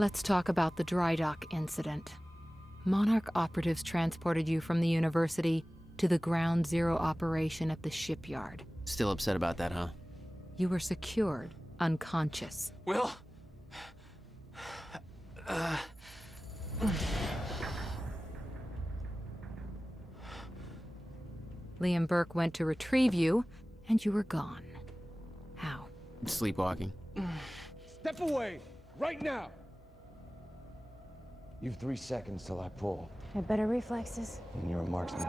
Let's talk about the dry dock incident. Monarch operatives transported you from the university to the Ground Zero operation at the shipyard. Still upset about that, huh? You were secured, unconscious. Will? Liam Burke went to retrieve you, and you were gone. How? Sleepwalking. Step away! Right now! You've 3 seconds till I pull, Have better reflexes. and you're a marksman.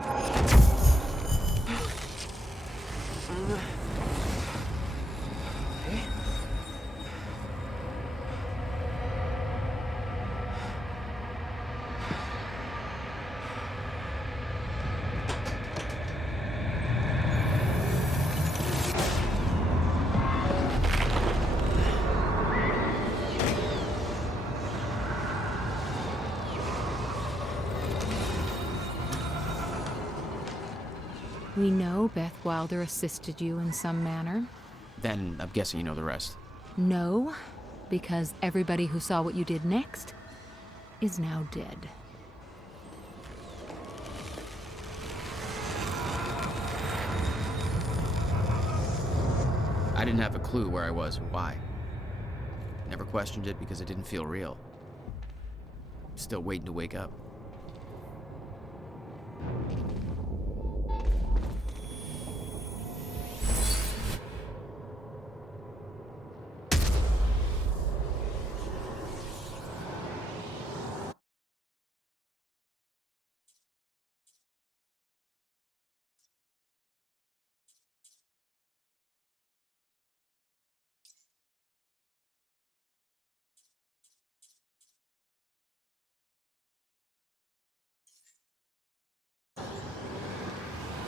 We know Beth Wilder assisted you in some manner. Then I'm guessing you know the rest. No, because everybody who saw what you did next is now dead. I didn't have a clue where I was or why. Never questioned it because it didn't feel real. Still waiting to wake up.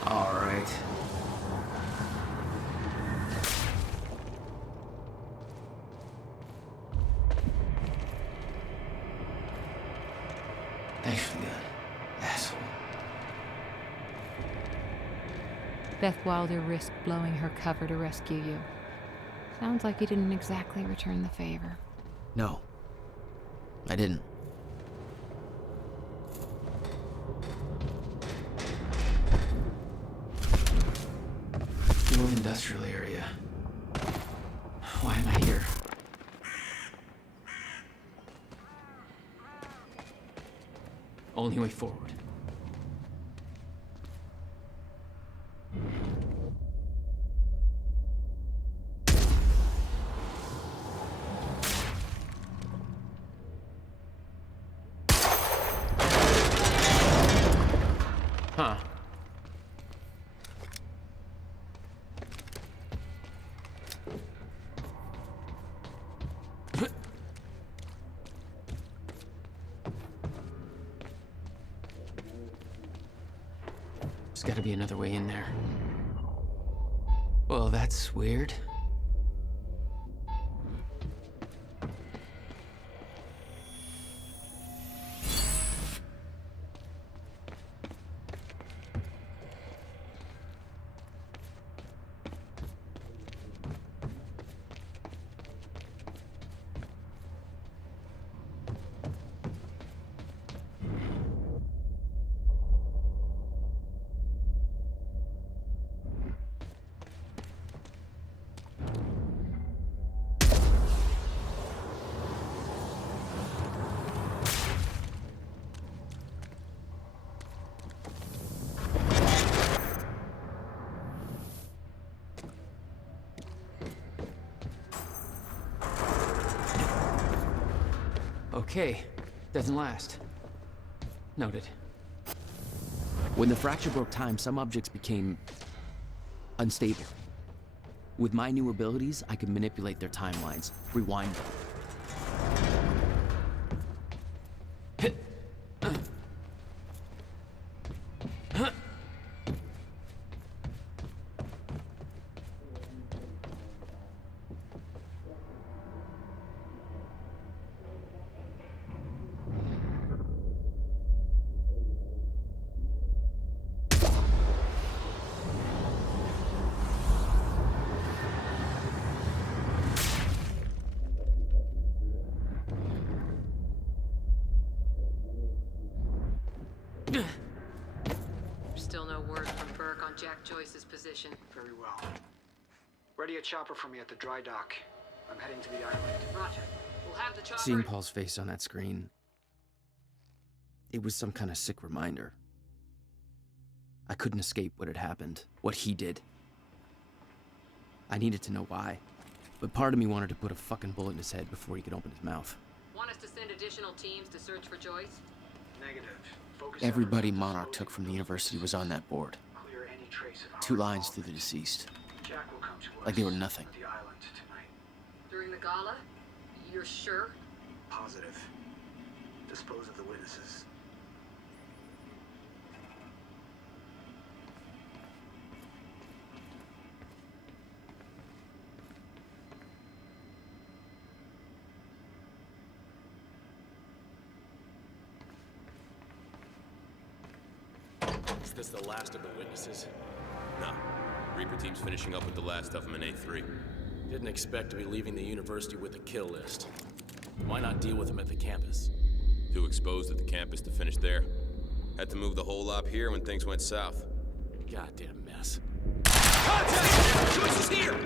All right. Thanks for the gun, asshole. Beth Wilder risked blowing her cover to rescue you. Sounds like you didn't exactly return the favor. No. I didn't. New industrial area. Why am I here? Only way forward. Huh. There's gotta be another way in there. Well, that's weird. Okay, doesn't last. Noted. When the fracture broke time, some objects became unstable. With my new abilities, I could manipulate their timelines, rewind them. Still no word from Burke on Jack Joyce's position. Very well. Ready a chopper for me at the dry dock. I'm heading to the island. Roger. We'll have the chopper. Seeing Paul's face on that screen, it was some kind of sick reminder. I couldn't escape what had happened, what he did. I needed to know why, but part of me wanted to put a fucking bullet in his head before he could open his mouth. Want us to send additional teams to search for Joyce? Negative. Focus Everybody efforts on Monarch slowly took from the university was on that board. clear any trace of our 2 lines involvement. through the deceased. Jack will come to us Like they were nothing. at the island tonight. During the gala? You're sure? Positive. Dispose of the witnesses. Is this the last of the witnesses? No. Reaper team's finishing up with the last of them in A3. Didn't expect to be leaving the university with a kill list. Why not deal with them at the campus? Too exposed at the campus to finish there. Had to move the whole lot here when things went south. Goddamn mess. Contact! Joyce is here!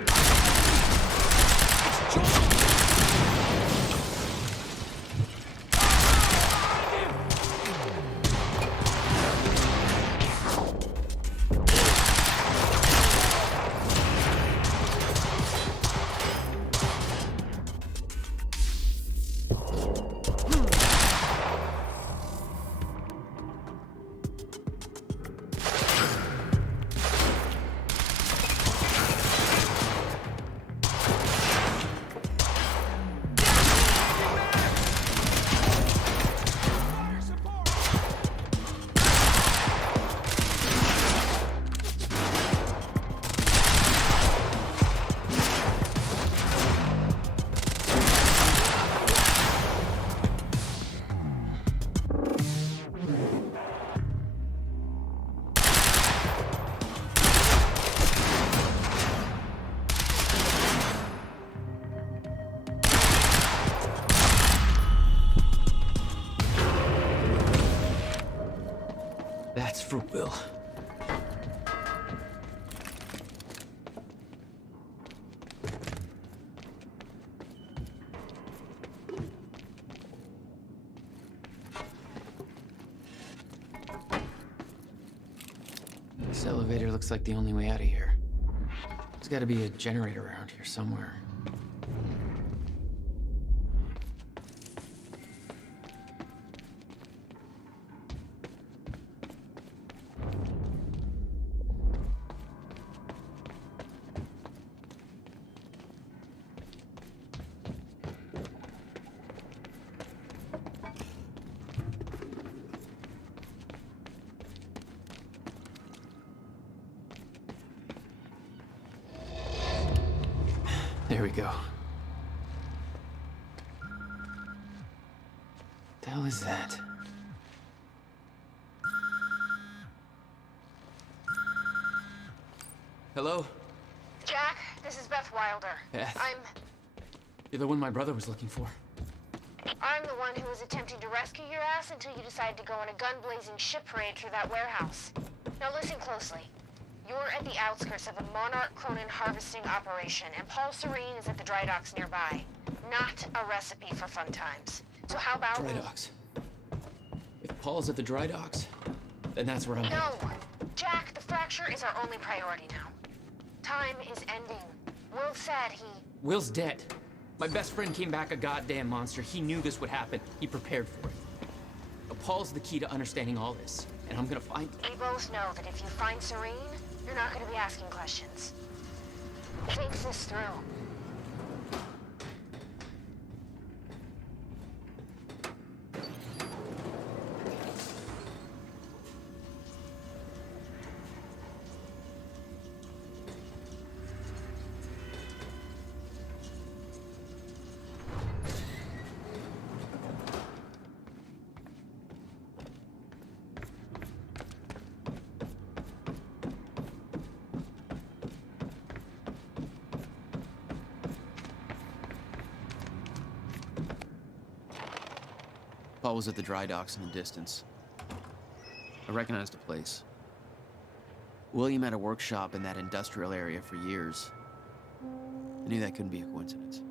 That's for Will. This elevator looks like the only way out of here. There's gotta be a generator around here somewhere. There we go. The hell is that? Hello? Jack, this is Beth Wilder. Beth. I'm You're the one my brother was looking for. the one who was attempting to rescue your ass until you decided to go on a gun-blazing shit parade through that warehouse. Now listen closely. You're at the outskirts of a Monarch Cronin harvesting operation, and Paul Serene is at the dry docks nearby. Not a recipe for fun times. So how about Dry docks. If Paul's at the dry docks, then that's where I'm No! headed. Jack, the fracture is our only priority now. Time is ending. Will said he... Will's dead. My best friend came back a goddamn monster. He knew this would happen. He prepared for it. But Paul's the key to understanding all this, and I'm gonna find him. We both know that if you find Serene, you're not going to be asking questions. Think this through. Paul was at the dry docks in the distance. I recognized the place. William had a workshop in that industrial area for years. I knew that couldn't be a coincidence.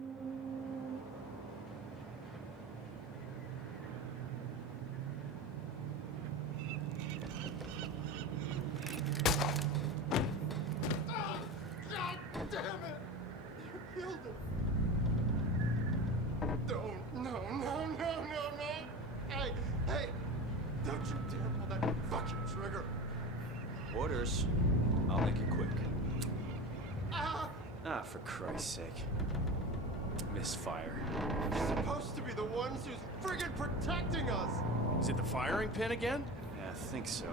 Orders. I'll make it quick. Ah, for Christ's sake. Misfire. You're supposed to be the ones who's friggin' protecting us! Is it the firing pin again? Yeah, I think so.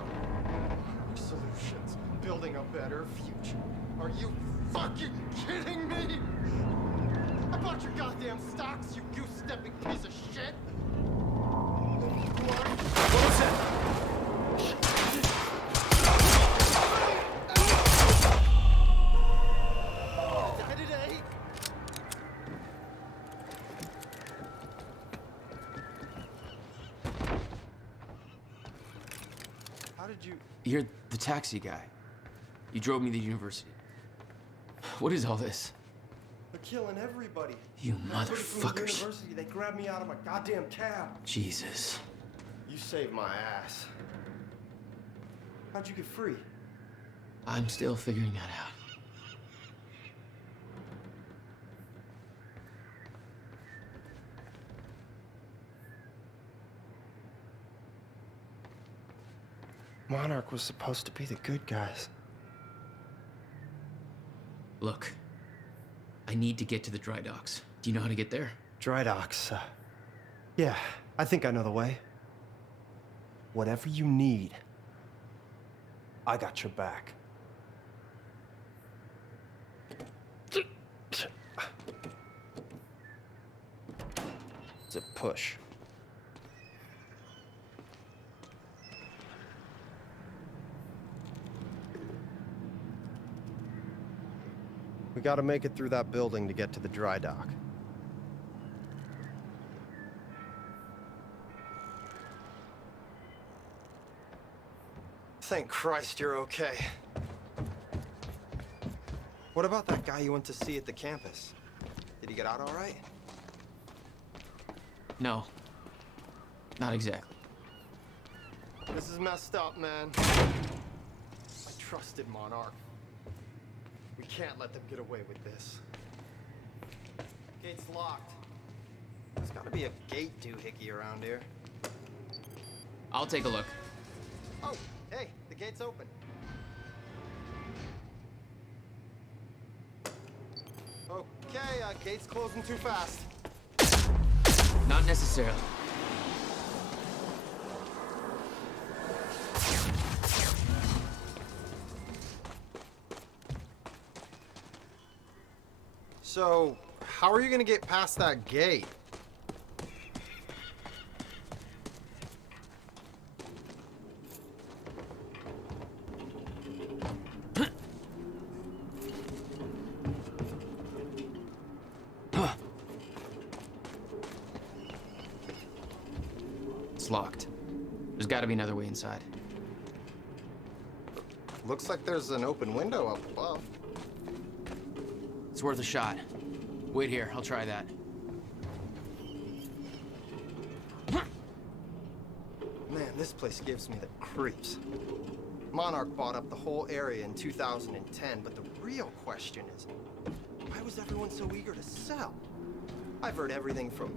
Solutions. Building a better future. Are you fucking kidding me? I bought your goddamn stocks, you goose-stepping piece of shit! What was that? How did you... You're the taxi guy. You drove me to the university. What is all this? They're killing everybody. You From the motherfuckers. university, they grabbed me out of my goddamn cab. Jesus. You saved my ass. How'd you get free? I'm still figuring that out. Monarch was supposed to be the good guys. Look, I need to get to the dry docks. Do you know how to get there? Dry docks, yeah, I think I know the way. Whatever you need, I got your back. It's a push. We gotta make it through that building to get to the dry dock. Thank Christ you're okay. What about that guy you went to see at the campus? Did he get out all right? No. Not exactly. This is messed up, man. I trusted Monarch. We can't let them get away with this. Gate's locked. There's gotta be a gate doohickey around here. I'll take a look. Oh, hey, the gate's open. Okay, gate's closing too fast. Not necessarily. So, how are you gonna get past that gate? It's locked. There's gotta be another way inside. Looks like there's an open window up above. It's worth a shot. Wait here, I'll try that. Man, this place gives me the creeps. Monarch bought up the whole area in 2010, but the real question is, why was everyone so eager to sell? I've heard everything from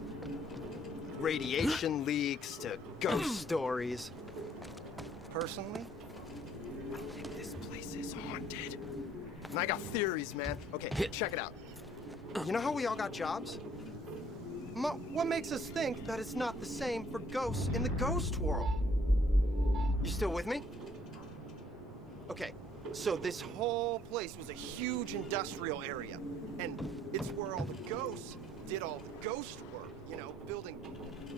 radiation leaks to ghost stories. Personally, I think this place is haunted. And I got theories, man. Okay, check it out. You know how we all got jobs? What makes us think that it's not the same for ghosts in the ghost world? You still with me? Okay, so this whole place was a huge industrial area. And it's where all the ghosts did all the ghost work. You know, building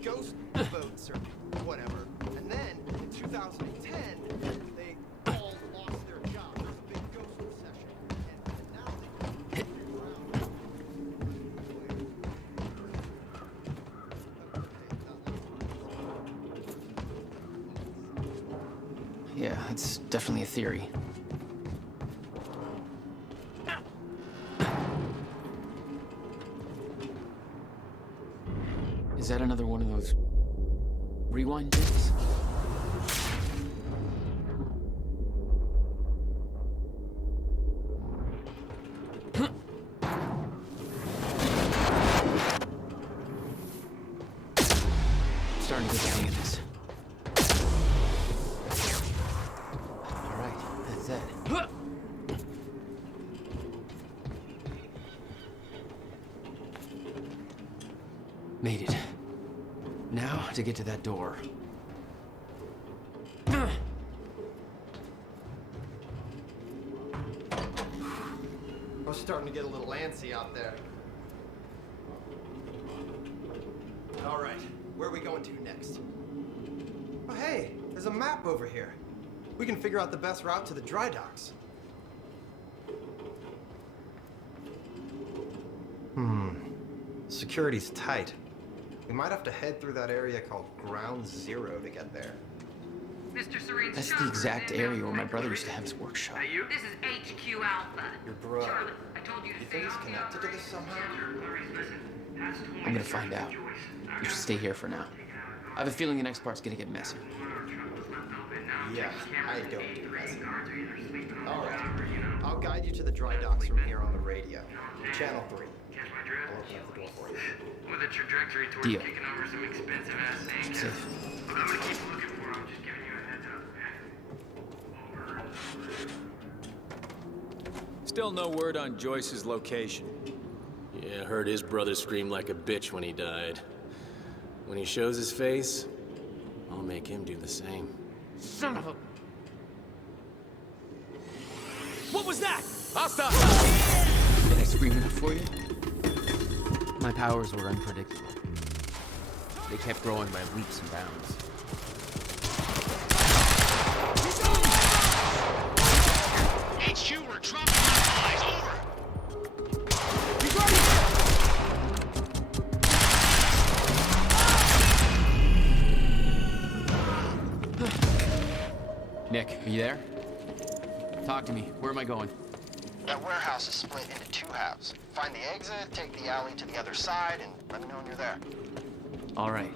ghost boats or whatever. And then, in 2010, they all lost their jobs. There was a big ghost recession. And now they hit the ground. that's definitely a theory. Is that another one of those rewind discs? Starting to get the hang of this. All right, that's it. Made it. Now to get to that door. I was starting to get a little antsy out there. All right, where are we going to next? Oh, hey, there's a map over here. We can figure out the best route to the dry docks. Security's tight. We might have to head through that area called Ground Zero to get there. Mr. Serene's That's the chopper exact is area inbound where my flight brother used to have operations. his workshop. This is HQ Alpha. Your bro. Charlie, I told you to You stay think he's off the connected to this operations somehow? center. Clarice, listen. That's I'm gonna find out. You should stay here for now. I have a feeling the next part's gonna get messy. Yeah, I don't do messy. All right, I'll guide you to the dry docks from here on the radio. Channel 3. I'll open up the door for you. With a trajectory towards Deal. kicking over some expensive ass things. Safe. I'm gonna keep looking for him. Just giving you a heads up, okay? Still no word on Joyce's location. Yeah, I heard his brother scream like a bitch when he died. When he shows his face, I'll make him do the same. Son of a... What was that? Hostile! Did I scream enough for you? My powers were unpredictable. They kept growing by leaps and bounds. HQ, we're dropping supplies, over! Nick, are you there? Talk to me. Where am I going? That warehouse is split into two halves. Find the exit, take the alley to the other side, and let me know when you're there. All right.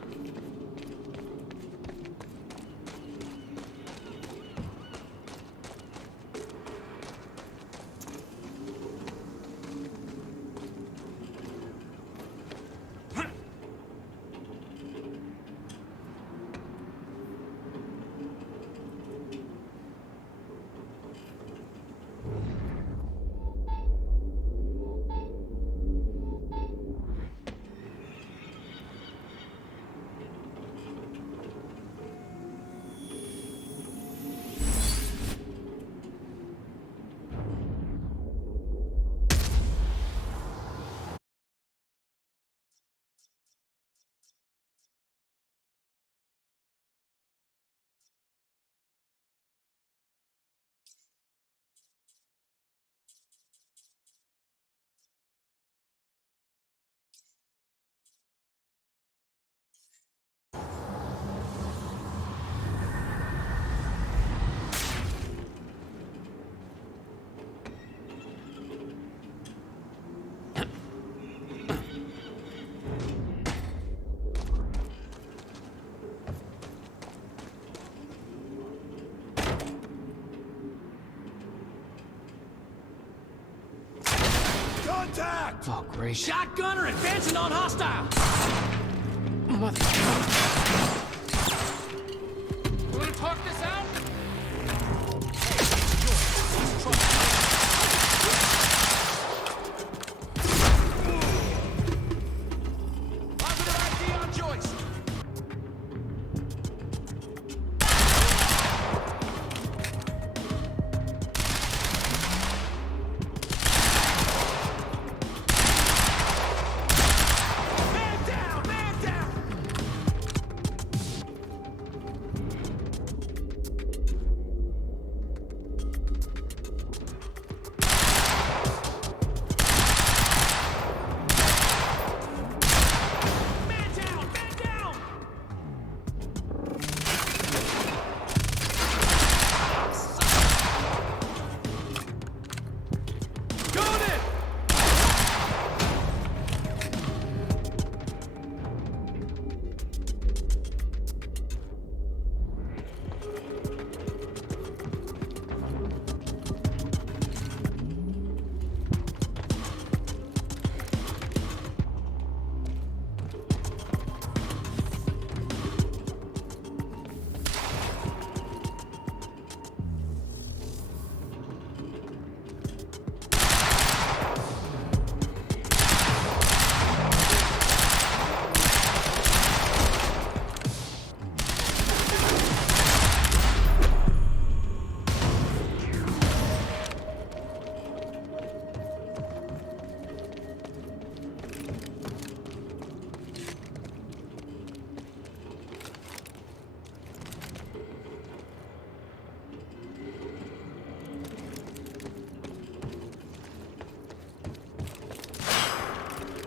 Contact! Oh, great. Shotgunner advancing on hostile! Mother... You wanna talk this out? Positive ID on Joyce! Man down! Man down!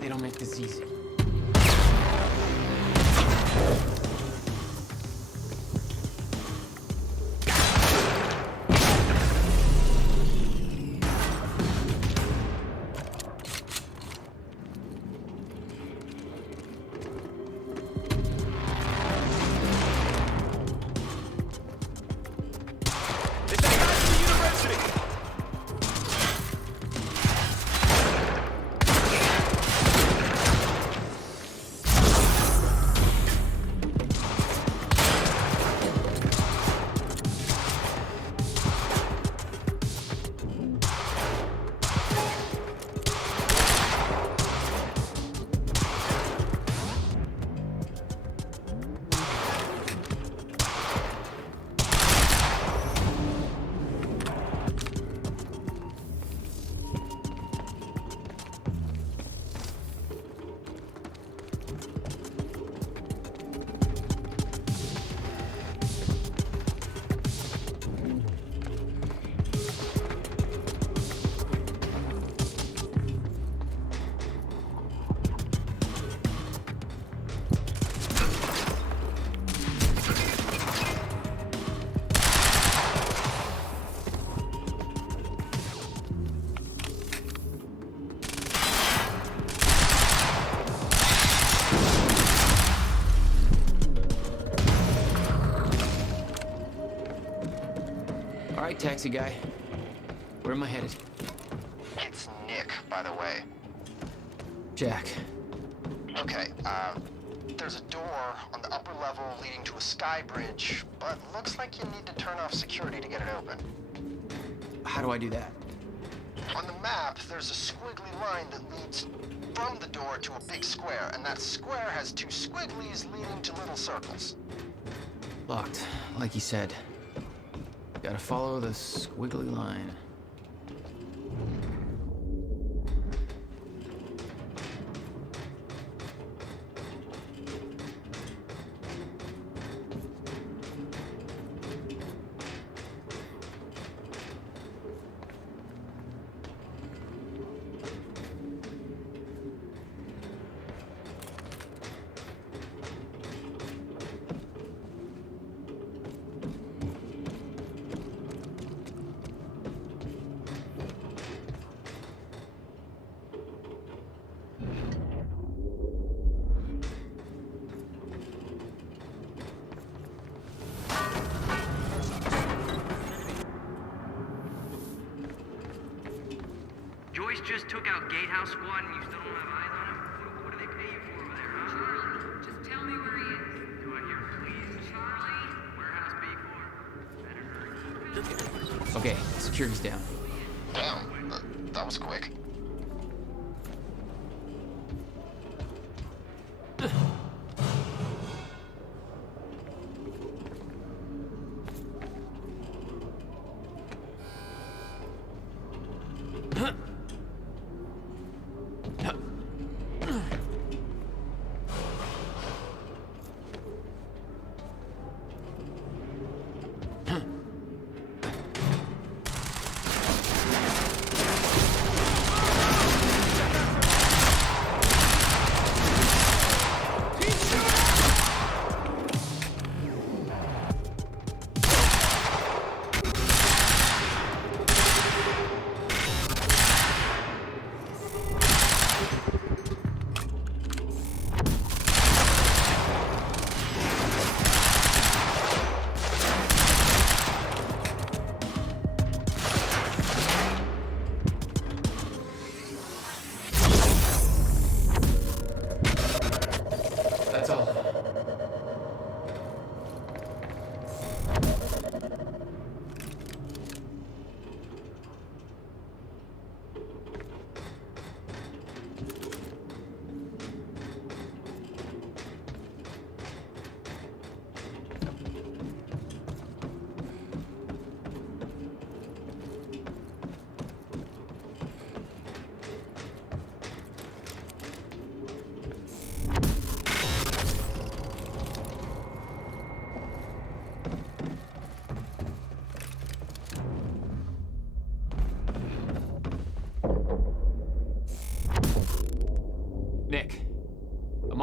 They don't make this easy. All right, taxi guy. Where am I headed? It's Nick, by the way. Jack. Okay, there's a door on the upper level leading to a sky bridge, but looks like you need to turn off security to get it open. How do I do that? On the map, there's a squiggly line that leads from the door to a big square, and that square has two squigglies leading to little circles. Locked, like he said. Gotta follow the squiggly line. Joyce just took out Gatehouse Squad and you still don't have eyes on him? What do they pay you for over there, huh? Charlie, just tell me where he is. Do I hear please, Charlie? Warehouse B4. Better hurry. Okay, security's down. Damn, that was quick.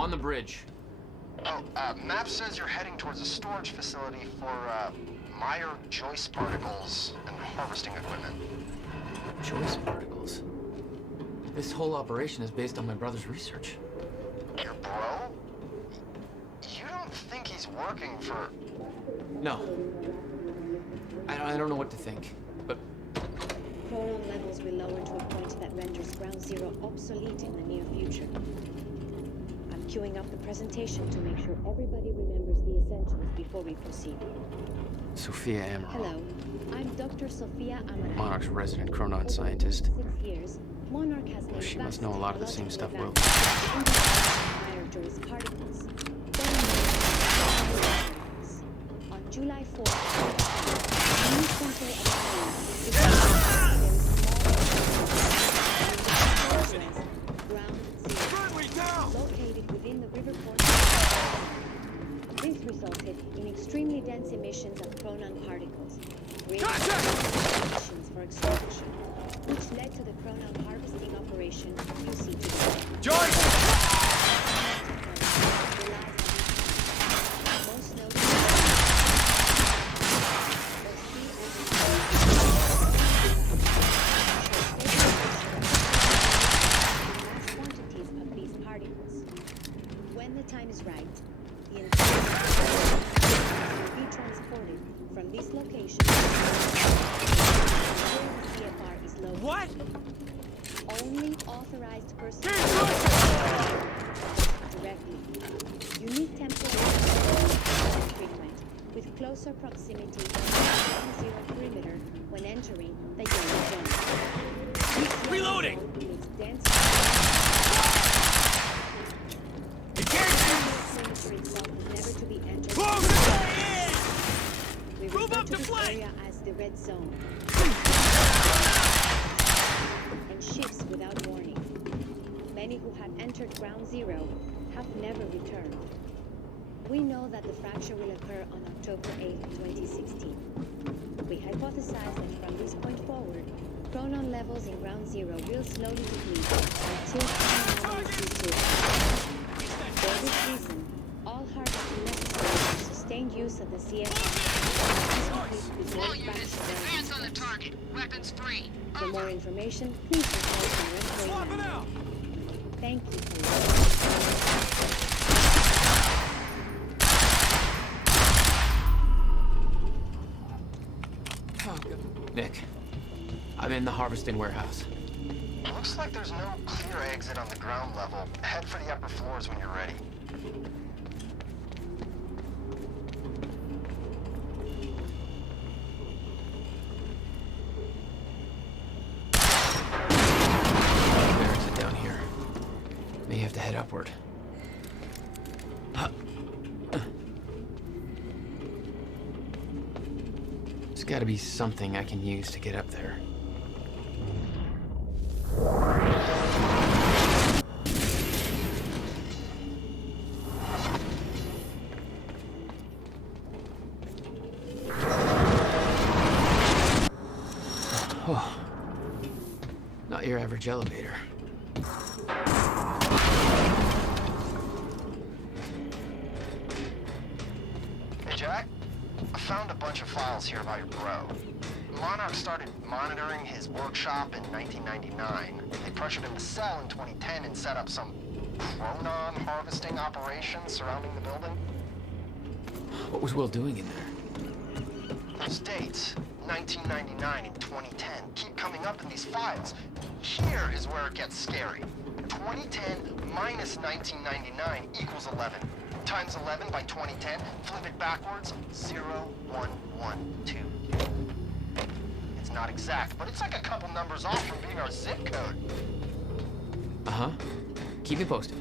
on the bridge. Oh, map says you're heading towards a storage facility for, Meyer Joyce particles and harvesting equipment. Joyce particles. This whole operation is based on my brother's research. Your bro? You don't think he's working for... No. I don't know what to think, but... Chronon levels will lower to a point that renders Ground Zero obsolete in the near future. I'm queuing up the presentation to make sure everybody remembers the essentials before we proceed. Sophia Amaral. Hello, I'm Dr. Sophia Amaral. Monarch's resident Chronon scientist. 6 years, Monarch has made She must know a lot of the same stuff Will. Meyer Joyce particles. On July 4th, a new center of Ground Zero, located within the river port. This resulted in extremely dense emissions of chronon particles, creating conditions for extraction, which led to the chronon harvesting operation you see today. Most notably, quantities of these particles. When the time is right, the entire will be transported from this location where the CFR is located. What? Only authorized personnel directly. Unique temporary treatment with closer proximity to the zero perimeter when entering the yellow zone. Reloading! Its dense perimeter itself is never to be entered. We refer to this area as the red zone. And shifts without warning. Many who have entered Ground Zero have never returned. We know that the fracture will occur on October 8, 2016. We hypothesize that from this point forward, chronon levels in Ground Zero will slowly deplete until chronon C2. For this reason, all harvesting necessary for sustained use of the CFR. All units, advance on the target. Weapons free. For more information, please consult your employee manual. Thank you for your Nick, I'm in the harvesting warehouse. Looks like there's no clear exit on the ground level. Head for the upper floors when you're ready. There's it down here. May have to head upward. There's gotta be something I can use to get up there. Oh, not your average elevator. Hey, Jack. I found a bunch of files here about your bro. Monarch started monitoring his workshop in 1999. They pressured him to sell in 2010 and set up some chronon harvesting operation surrounding the building. What was Will doing in there? Those dates, 1999 and 2010, keep coming up in these files. Here is where it gets scary. 2010 minus 1999 equals 11. Times 11 by 2010, flip it backwards, 0112. It's not exact, but it's like a couple numbers off from being our zip code. Uh-huh. Keep me posted.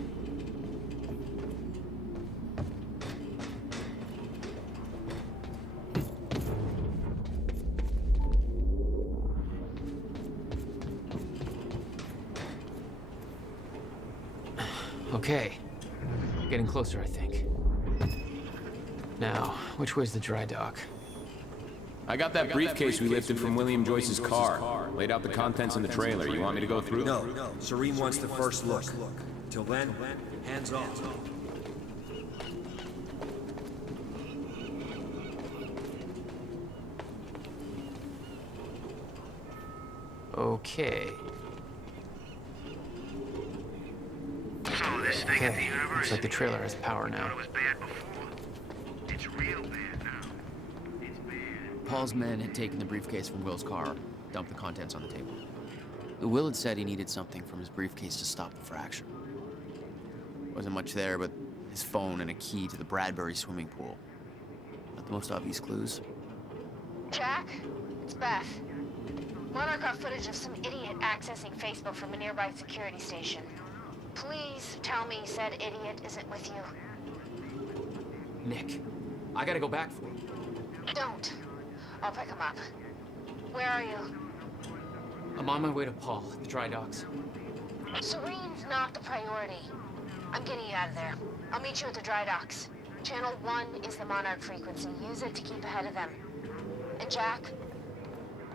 Okay. Getting closer, I think. Now, which way's the dry dock? I got that briefcase we lifted from William Joyce's car. Laid out the contents in the trailer. You want me to go through? No. Serene wants the first look. Till then, hands off. Okay. So this thing at the university. Looks like the trailer has power Thought now. it was bad before. It's real bad now. It's bad. Paul's men had taken the briefcase from Will's car, dumped the contents on the table. Will had said he needed something from his briefcase to stop the fracture. Wasn't much there, but his phone and a key to the Bradbury swimming pool. Not the most obvious clues. Jack, it's Beth. Monarch got footage of some idiot accessing Facebook from a nearby security station. Please tell me said idiot isn't with you. Nick, I gotta go back for him. Don't. I'll pick him up. Where are you? I'm on my way to Paul at the dry docks. Serene's not the priority. I'm getting you out of there. I'll meet you at the dry docks. Channel 1 is the Monarch frequency. Use it to keep ahead of them. And Jack,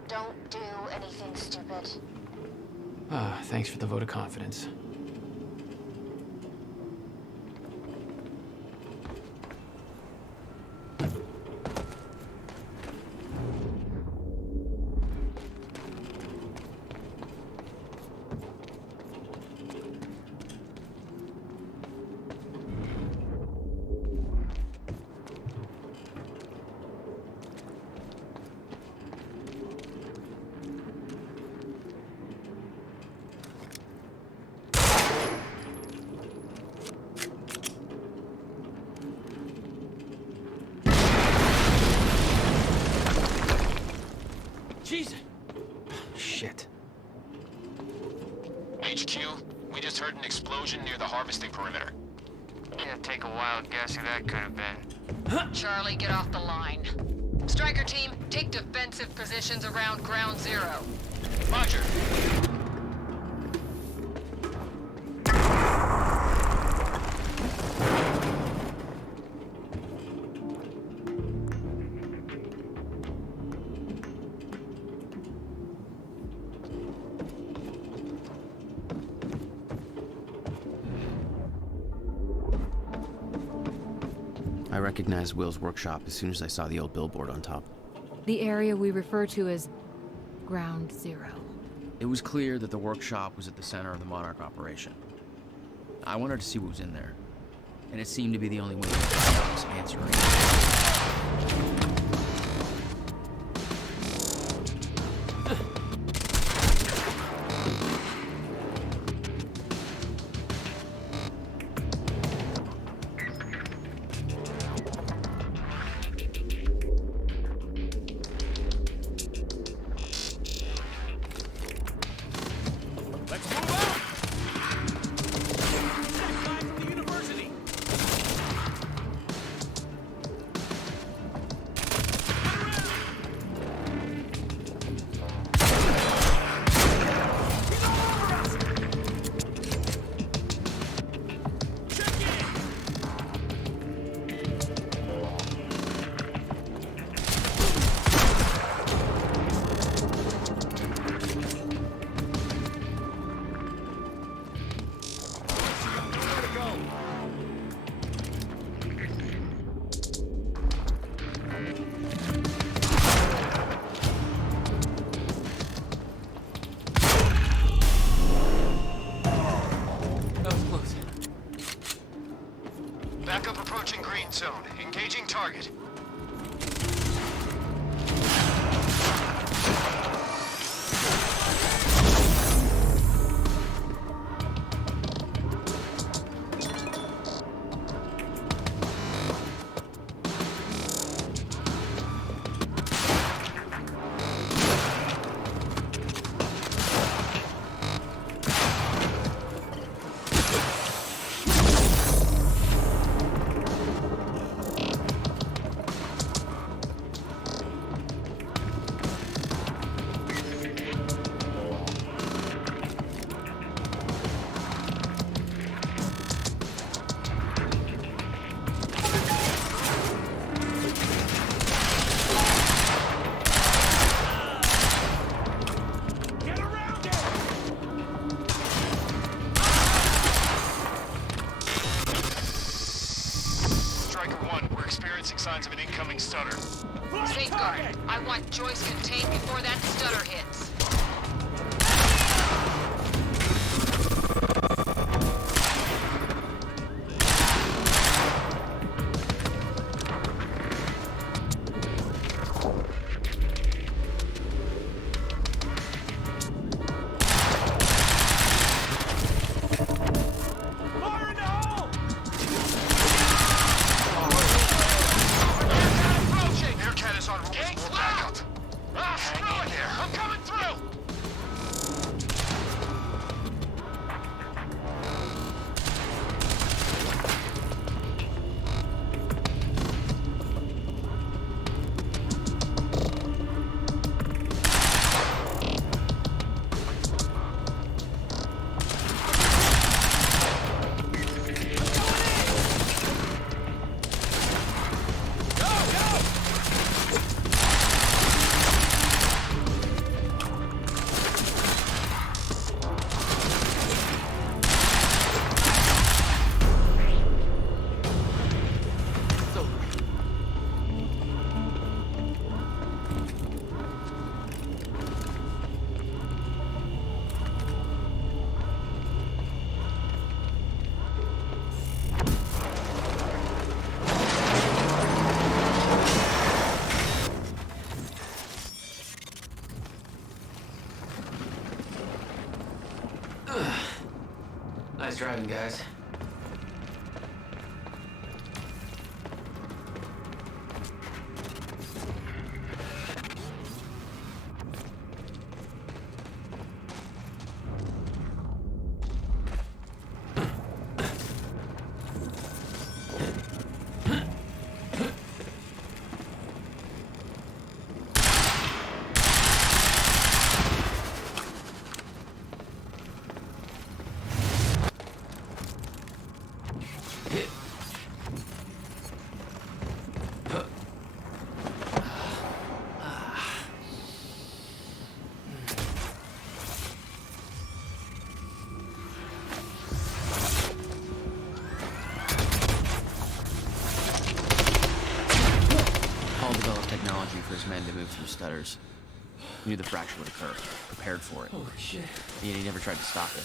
don't do anything stupid. Thanks for the vote of confidence. Jesus! Shit. HQ, we just heard an explosion near the harvesting perimeter. Yeah, take a wild guess who that could have been. Charlie, get off the line. Striker team, take defensive positions around Ground Zero. Roger. I recognized Will's workshop as soon as I saw the old billboard on top. The area we refer to as Ground Zero. It was clear that the workshop was at the center of the Monarch operation. I wanted to see what was in there, and it seemed to be the only way I was answering. Backup approaching green zone. Engaging target. Signs of an incoming stutter. Safeguard. I want Joyce contained before that stutter hits. Nice driving, guys. Technology for his men to move through stutters. He knew the fracture would occur, prepared for it. Oh, shit. And he never tried to stop it.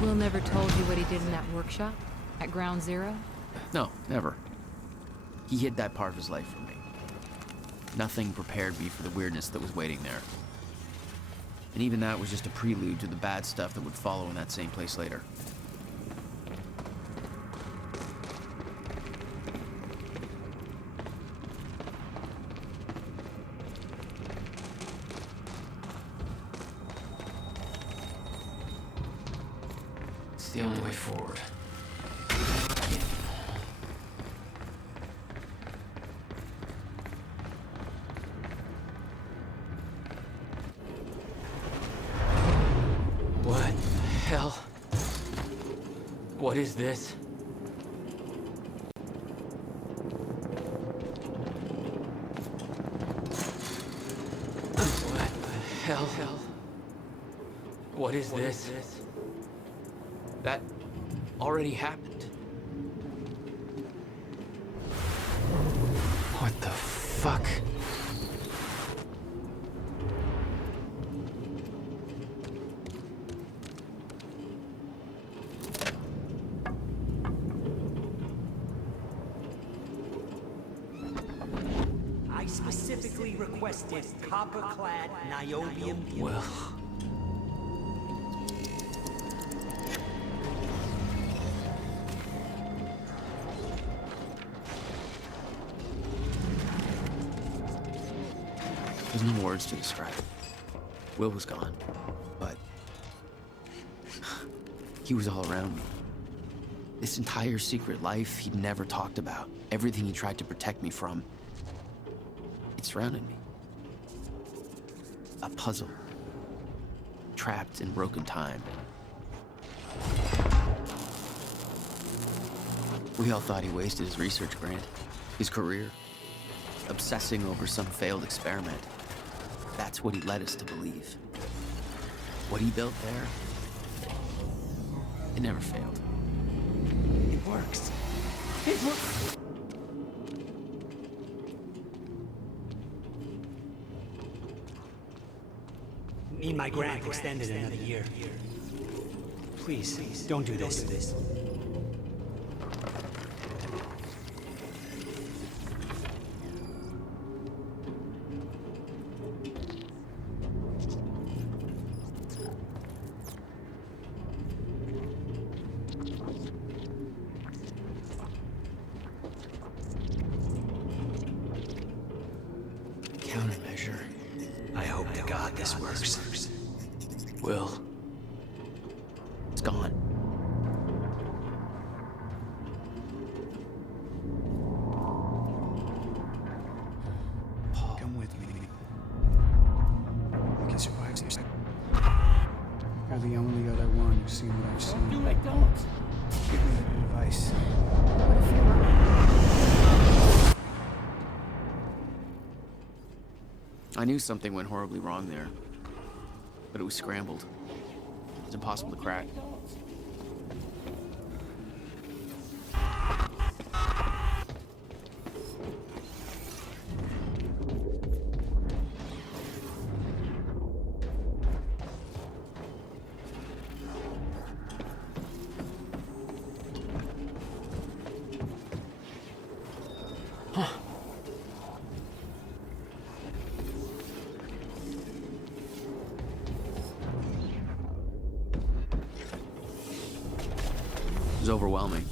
Will never told you what he did in that workshop at Ground Zero? No, never. He hid that part of his life from me. Nothing prepared me for the weirdness that was waiting there. And even that was just a prelude to the bad stuff that would follow in that same place later. It's the only way forward. What the hell? What is this? What the hell? What is this? That already happened. What the fuck? I specifically requested copper-clad niobium. Well. There's no words to describe it. Will was gone, but he was all around me. This entire secret life he'd never talked about, everything he tried to protect me from, it surrounded me. A puzzle, trapped in broken time. We all thought he wasted his research grant, his career, obsessing over some failed experiment. That's what he led us to believe. What he built there, it never failed. It works. It works. Need my grant extended another year. Please, don't do this. Countermeasure. I hope to God this works. Will. It's gone. seen what I've seen. Do it, don't! Give me that advice. I knew something went horribly wrong there, but it was scrambled. It was impossible to crack. It was overwhelming.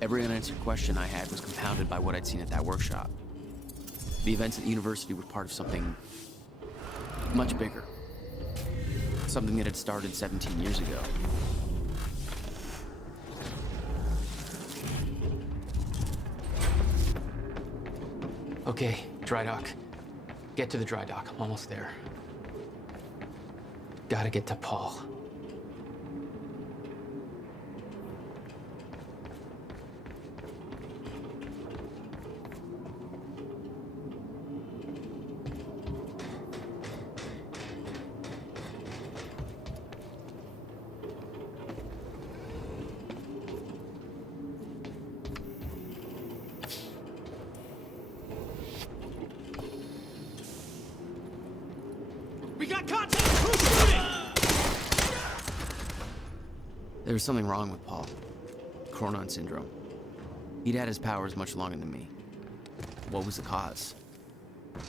Every unanswered question I had was compounded by what I'd seen at that workshop. The events at the university were part of something much bigger. Something that had started 17 years ago. Okay, dry dock. Get to the dry dock. I'm almost there. Gotta get to Paul. We got contact! Who's shooting? There was something wrong with Paul. Chronon syndrome. He'd had his powers much longer than me. What was the cause?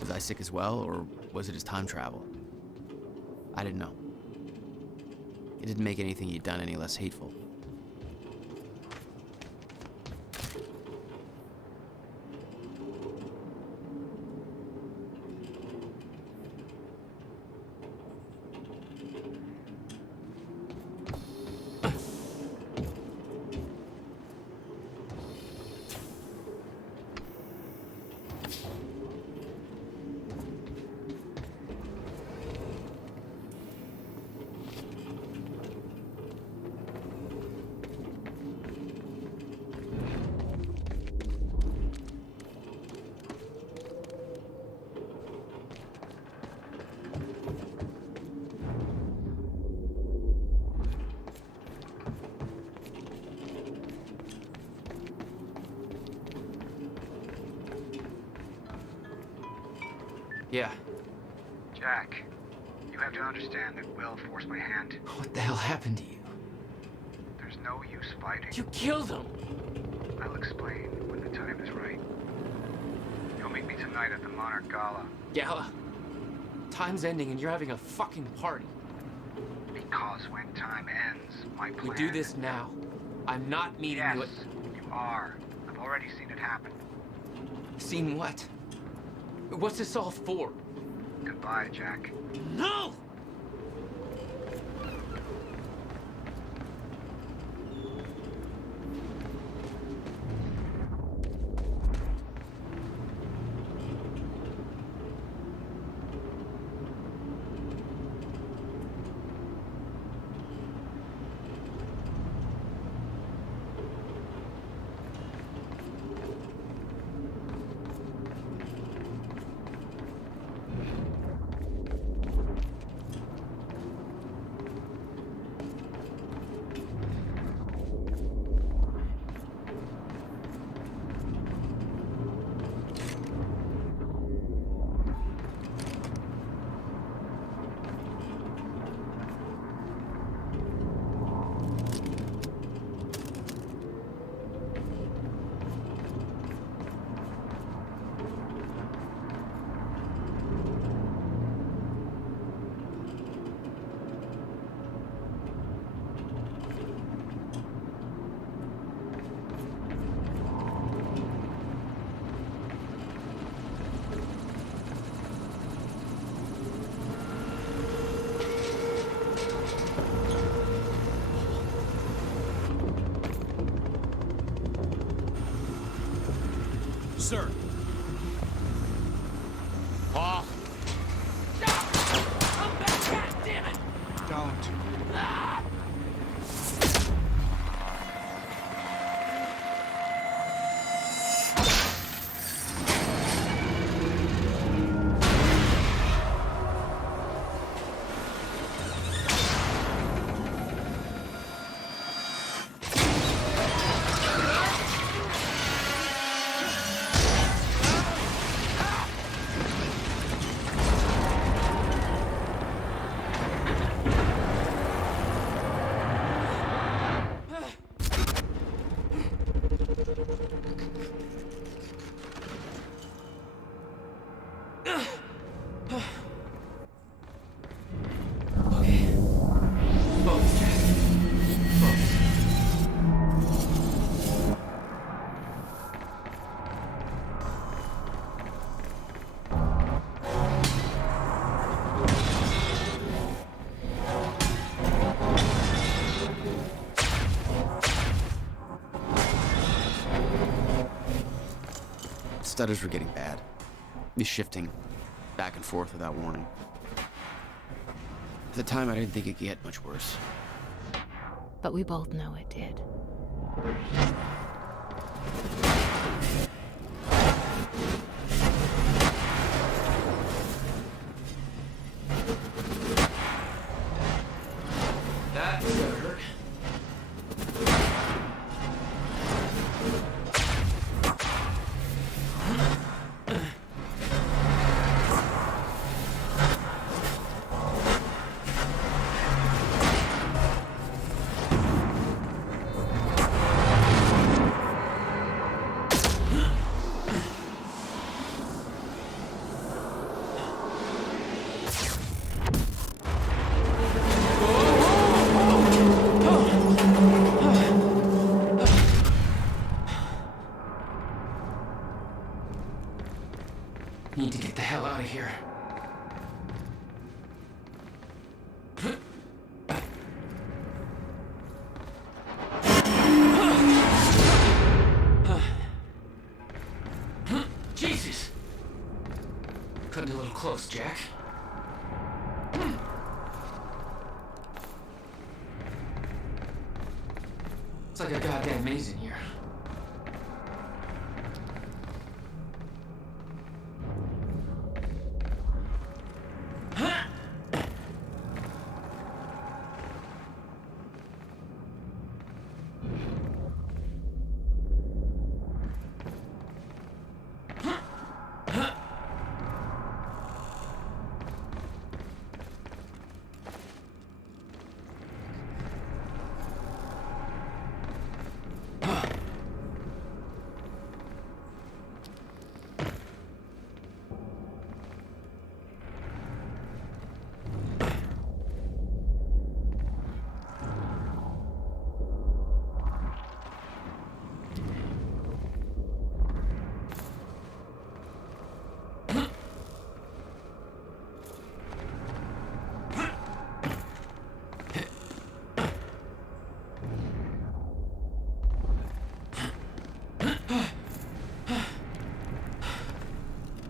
Was I sick as well, or was it his time travel? I didn't know. It didn't make anything he'd done any less hateful. Yeah. Jack, you have to understand that Will forced my hand. What the hell happened to you? There's no use fighting. You killed him! I'll explain when the time is right. You'll meet me tonight at the Monarch Gala. Gala? Time's ending and you're having a fucking party. Because when time ends, my plan... We do this now. I'm not meeting yes, you at... you are. I've already seen it happen. Seen what? What's this all for? Goodbye, Jack. No! Sir. Paul. Come back, God damn it! Don't. stutters were getting bad. The shifting back and forth without warning. At the time, I didn't think it could get much worse. But we both know it did. That gotta hurt. Need to get the hell out of here. Jesus! Cutting a little close, Jack. It's like a goddamn maze in here.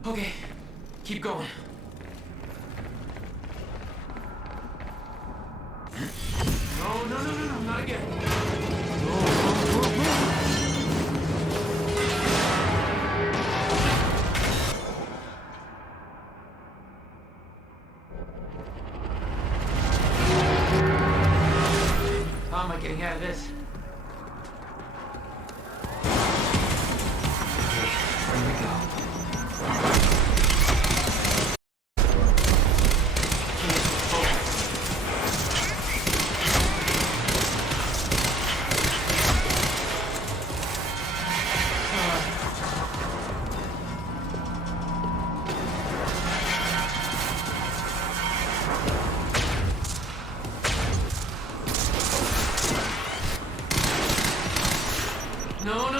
Okay, keep going. No, not again. How am I getting out of this? Here we go. No.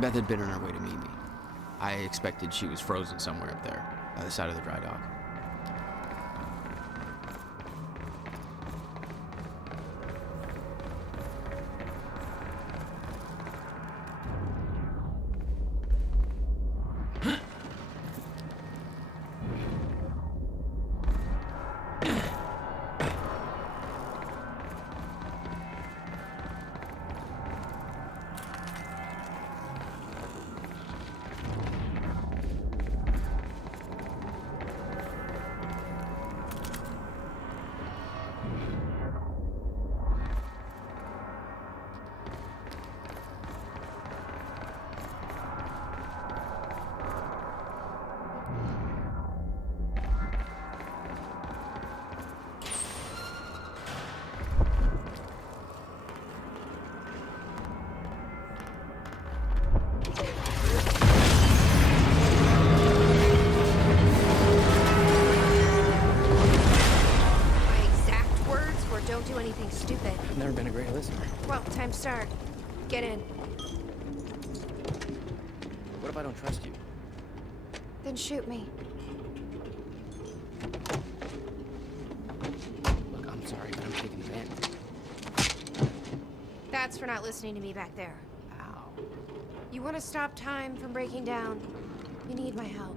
Beth had been on her way to meet me. I expected she was frozen somewhere up there, by the side of the dry dock. do anything stupid. I've never been a great listener. Well, time to start. Get in. What if I don't trust you? Then shoot me. Look, I'm sorry, but I'm taking the van. That's for not listening to me back there. Ow. You want to stop time from breaking down? You need my help.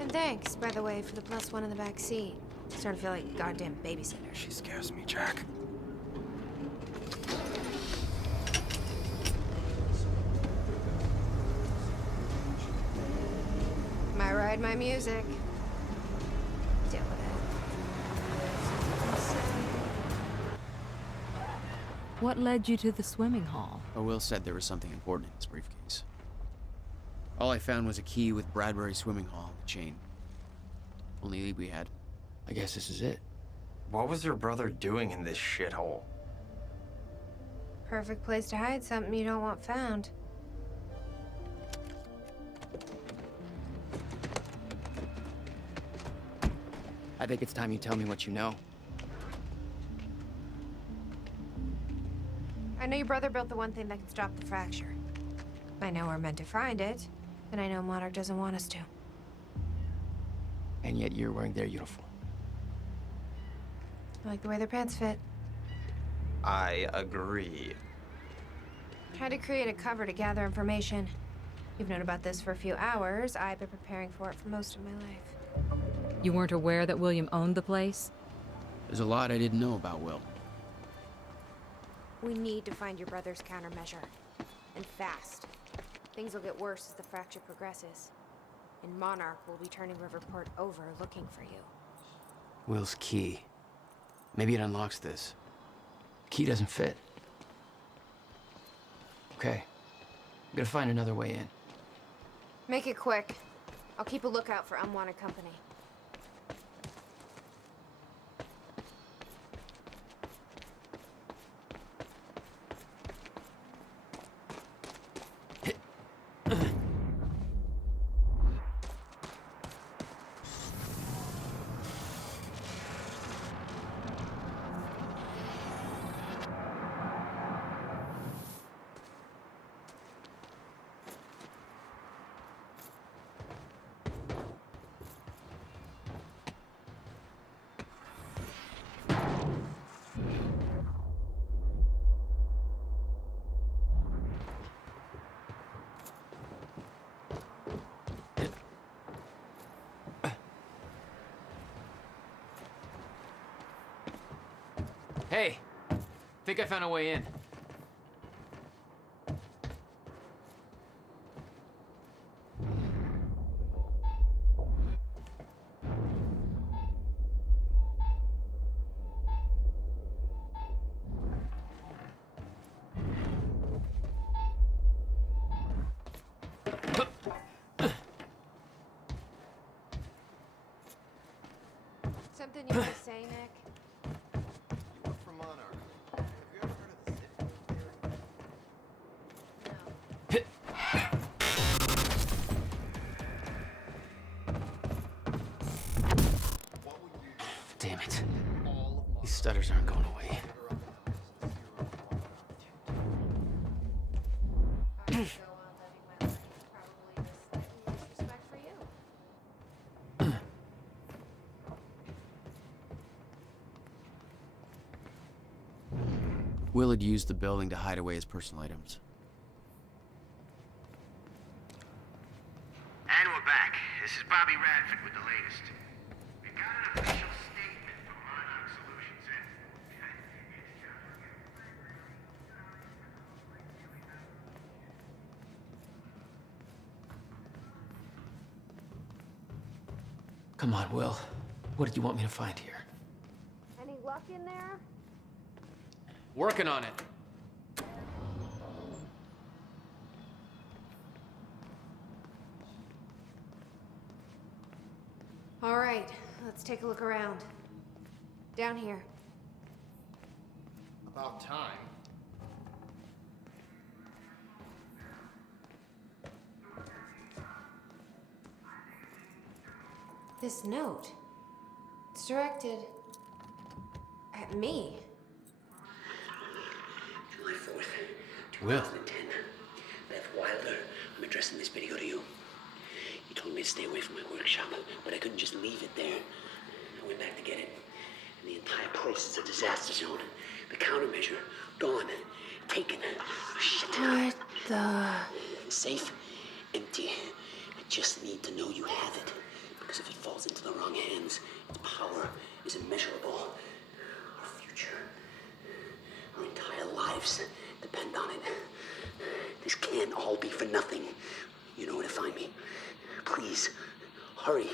And thanks, by the way, for the +1 in the back seat. Starting to feel like a goddamn babysitter. She scares me, Jack. My ride, my music. Deal with it. What led you to the swimming hall? Oh, Will said there was something important in his briefcase. All I found was a key with Bradbury Swimming Hall on the chain. Only lead we had. I guess this is it. What was your brother doing in this shithole? Perfect place to hide something you don't want found. I think it's time you tell me what you know. I know your brother built the one thing that can stop the fracture. I know we're meant to find it, and I know Monarch doesn't want us to. And yet you're wearing their uniform. I like the way their pants fit. I agree. Tried to create a cover to gather information. You've known about this for a few hours. I've been preparing for it for most of my life. You weren't aware that William owned the place? There's a lot I didn't know about Will. We need to find your brother's countermeasure. And fast. Things will get worse as the fracture progresses. And Monarch will be turning Riverport over looking for you. Will's key. Maybe it unlocks this. Key doesn't fit. Okay. I'm gonna find another way in. Make it quick. I'll keep a lookout for unwanted company. Hey! Think I found a way in. Something you want to say, Nick? You work for Monarch. Have you ever heard of the City Damn it. These stutters aren't going away. Will had used the building to hide away his personal items. And we're back. This is Bobby Radford with the latest. We got an official statement from Monarch Solutions in. Come on, Will. What did you want me to find here? Any luck in there? Working on it. All right, let's take a look around. Down here. About time. This note. It's directed. I Me? July 4th, Will. 2010. Beth Wilder. I'm addressing this video to you. You told me to stay away from my workshop, but I couldn't just leave it there. I went back to get it. And the entire place is a disaster zone. The countermeasure, gone. Taken. Shit. What the... Safe, empty. I just need to know you have it. Because if it falls into the wrong hands, its power is immeasurable. Our future, our entire lives depend on it. This can't all be for nothing. You know where to find me. Please, hurry.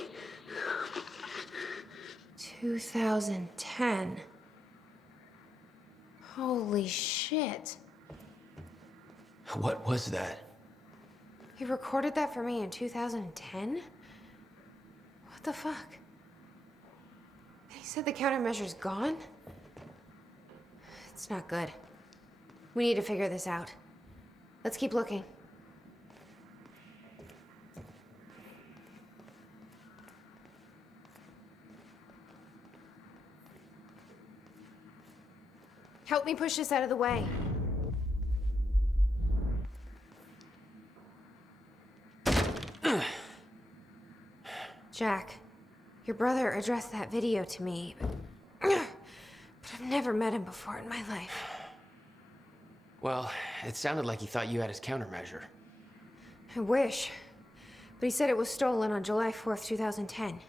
2010. Holy shit. What was that? You recorded that for me in 2010? What the fuck? He said the countermeasure's gone? It's not good. We need to figure this out. Let's keep looking. Help me push this out of the way. Jack, your brother addressed that video to me, but I've never met him before in my life. Well, it sounded like he thought you had his countermeasure. I wish. But he said it was stolen on July 4th, 2010.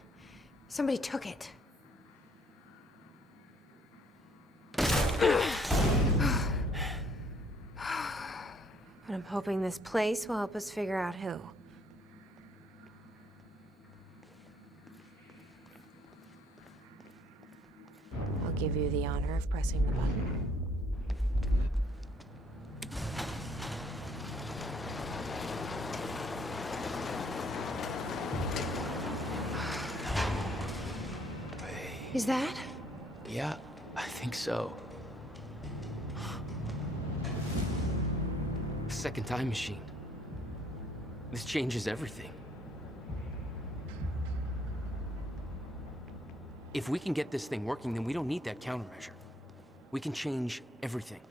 Somebody took it. But I'm hoping this place will help us figure out who. I'll give you the honor of pressing the button. Is that? Yeah, I think so. Second time machine. This changes everything. If we can get this thing working, then we don't need that countermeasure. We can change everything.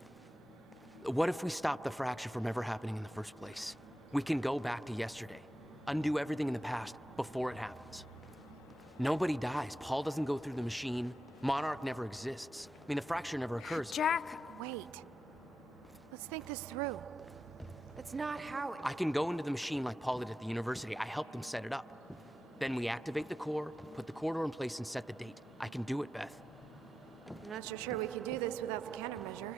What if we stop the fracture from ever happening in the first place? We can go back to yesterday, undo everything in the past before it happens. Nobody dies. Paul doesn't go through the machine. Monarch never exists. I mean, the fracture never occurs. Jack, wait. Let's think this through. That's not how it... I can go into the machine like Paul did at the university. I helped them set it up. Then we activate the core, put the corridor in place, and set the date. I can do it, Beth. I'm not so sure we could do this without the countermeasure.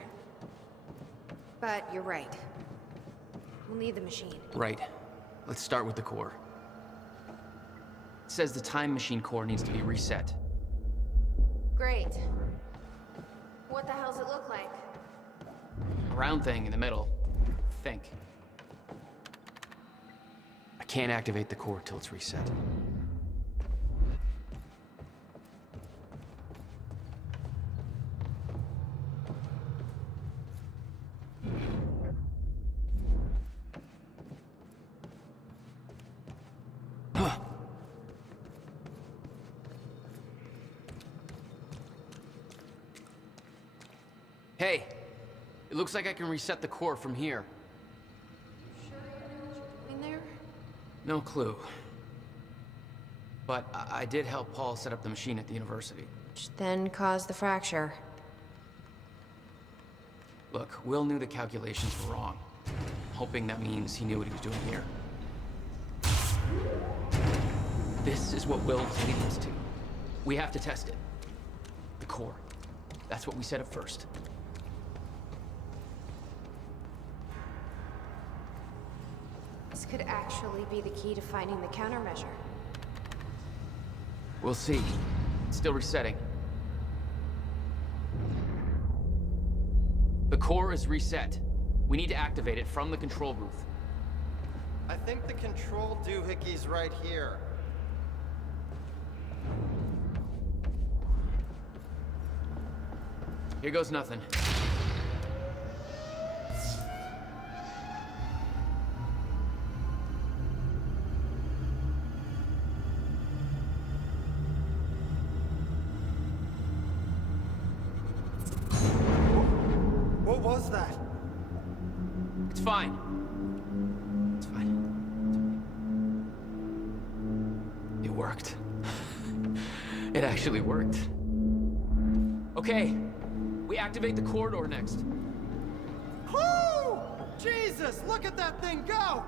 But you're right. We'll need the machine. Right. Let's start with the core. It says the time machine core needs to be reset. Great. What the hell's it look like? A round thing in the middle. Think. I can't activate the core till it's reset. Hey, it looks like I can reset the core from here. In there? No clue. But I did help Paul set up the machine at the university. Which then caused the fracture. Look, Will knew the calculations were wrong. Hoping that means he knew what he was doing here. This is what Will was leading us to. We have to test it. The core. That's what we set up first. This could actually be the key to finding the countermeasure. We'll see. It's still resetting. The core is reset. We need to activate it from the control booth. I think the control doohickey's right here. Here goes nothing. What was that? It's fine. It's fine. It worked. It actually worked. Okay, we activate the corridor next. Whoo! Jesus, look at that thing go!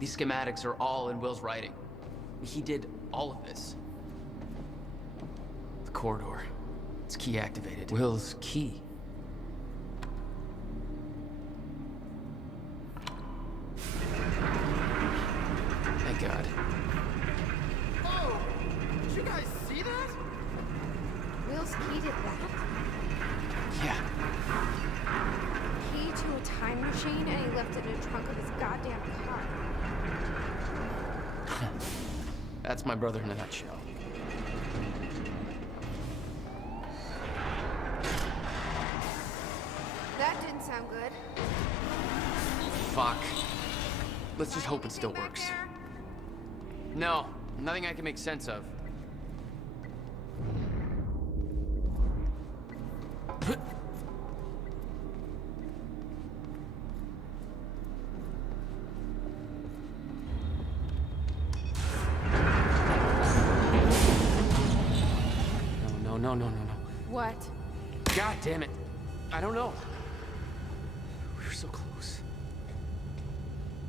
These schematics are all in Will's writing. He did all of this. The corridor. It's key activated. Will's key. Thank God. Oh! Did you guys see that? Will's key did that? Yeah. Key to a time machine, and he left it in the trunk of his goddamn car. That's my brother in a nutshell. That didn't sound good. Fuck. Let's just hope it still works. No, nothing I can make sense of. No. What? God damn it. I don't know. We were so close.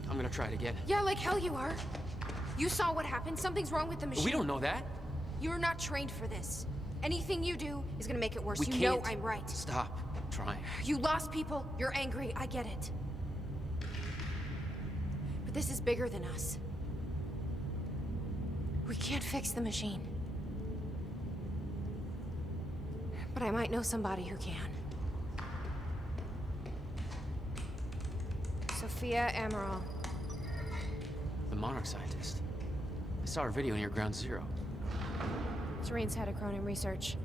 I'm gonna try it again. Yeah, like hell you are. You saw what happened. Something's wrong with the machine. We don't know that. You're not trained for this. Anything you do is gonna make it worse. We You can't. know I'm right. Stop trying. You lost people. You're angry. I get it. But this is bigger than us. We can't fix the machine. But I might know somebody who can. Sophia Amaral. The Monarch scientist. I saw her video near Ground Zero. Serene's head of Cronin Research.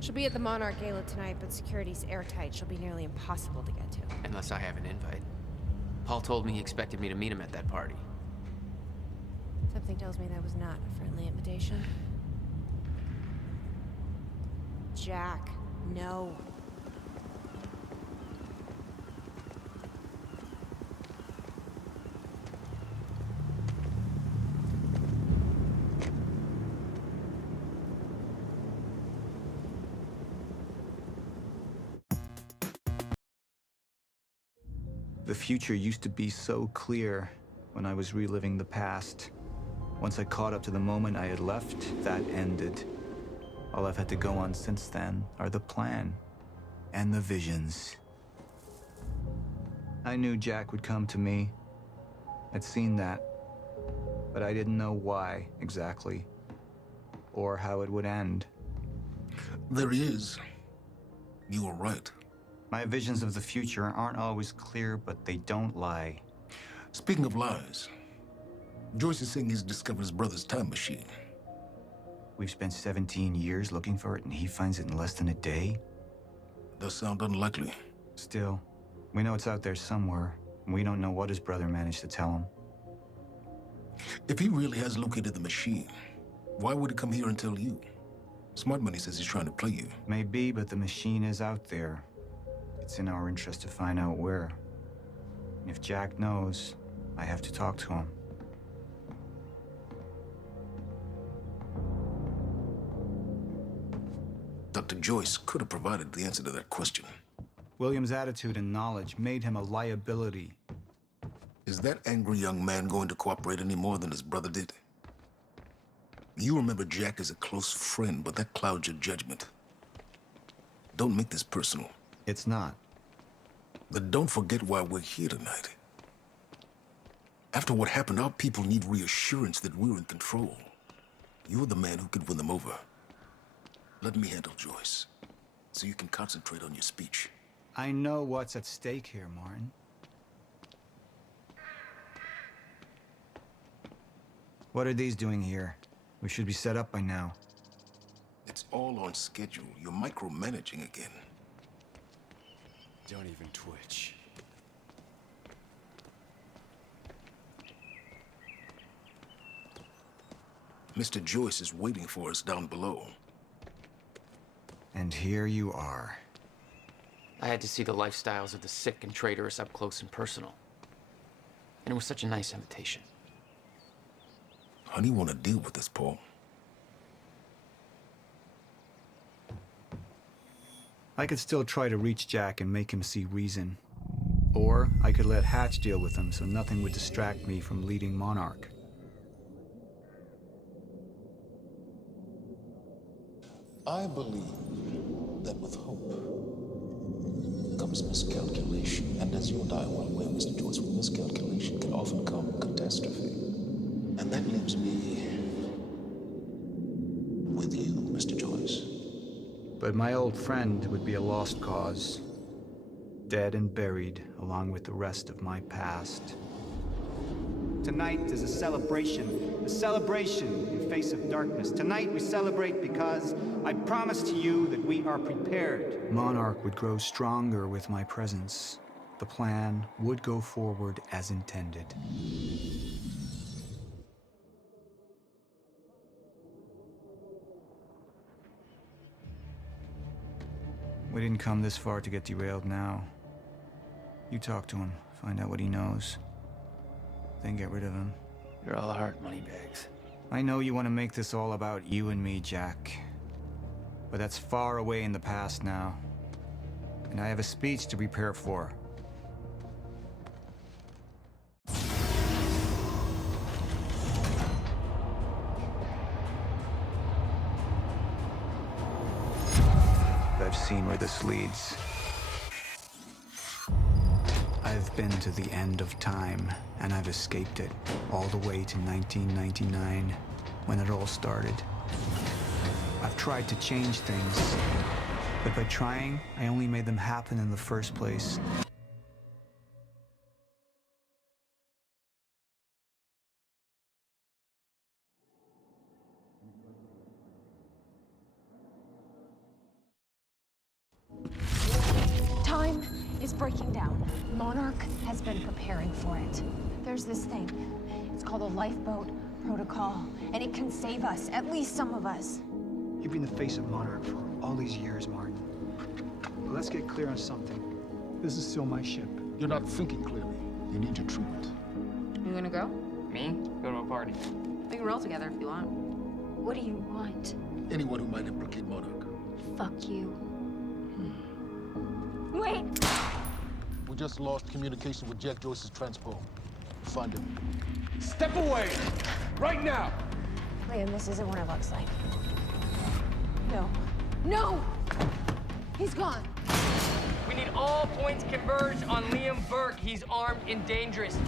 She'll be at the Monarch Gala tonight, but security's airtight. She'll be nearly impossible to get to. Unless I have an invite. Paul told me he expected me to meet him at that party. Something tells me that was not a friendly invitation. Jack, no. The future used to be so clear when I was reliving the past. Once I caught up to the moment I had left, that ended. All I've had to go on since then are the plan and the visions. I knew Jack would come to me. I'd seen that, but I didn't know why exactly, or how it would end. There he is. You were right. My visions of the future aren't always clear, but they don't lie. Speaking of lies, Joyce is saying he's discovered his brother's time machine. We've spent 17 years looking for it, and he finds it in less than a day? Does sound unlikely. Still, we know it's out there somewhere, and we don't know what his brother managed to tell him. If he really has located the machine, why would he come here and tell you? Smart Money says he's trying to play you. Maybe, but the machine is out there. It's in our interest to find out where. And if Jack knows, I have to talk to him. Dr. Joyce could have provided the answer to that question. William's attitude and knowledge made him a liability. Is that angry young man going to cooperate any more than his brother did? You remember Jack as a close friend, but that clouds your judgment. Don't make this personal. It's not. But don't forget why we're here tonight. After what happened, our people need reassurance that we're in control. You're the man who could win them over. Let me handle Joyce, so you can concentrate on your speech. I know what's at stake here, Martin. What are these doing here? We should be set up by now. It's all on schedule. You're micromanaging again. Don't even twitch. Mr. Joyce is waiting for us down below. And here you are. I had to see the lifestyles of the sick and traitorous up close and personal. And it was such a nice invitation. How do you want to deal with this, Paul? I could still try to reach Jack and make him see reason. Or I could let Hatch deal with him so nothing would distract me from leading Monarch. I believe that with hope comes miscalculation, and as you and I are well aware, Mr. Joyce, with miscalculation can often come catastrophe. And that leaves me with you, Mr. Joyce. But my old friend would be a lost cause, dead and buried along with the rest of my past. Tonight is a celebration in face of darkness. Tonight we celebrate because I promise to you that we are prepared. Monarch would grow stronger with my presence. The plan would go forward as intended. We didn't come this far to get derailed now. You talk to him, find out what he knows, then get rid of him. You're all heart, Moneybags. I know you want to make this all about you and me, Jack. But that's far away in the past now. And I have a speech to prepare for. I've seen where this leads. I've been to the end of time, and I've escaped it, all the way to 1999, when it all started. I've tried to change things, but by trying, I only made them happen in the first place. Time is breaking down. Monarch has been preparing for it. There's this thing. It's called a lifeboat protocol, and it can save us, at least some of us. You've been the face of Monarch for all these years, Martin. But let's get clear on something. This is still my ship. You're not thinking clearly. You need your treatment. You gonna go? Me? Go to a party. We can roll together if you want. What do you want? Anyone who might implicate Monarch. Fuck you. Wait! We just lost communication with Jack Joyce's transpo. Find him. Step away! Right now! Liam, this isn't what it looks like. No. No! He's gone. We need all points converged on Liam Burke. He's armed and dangerous.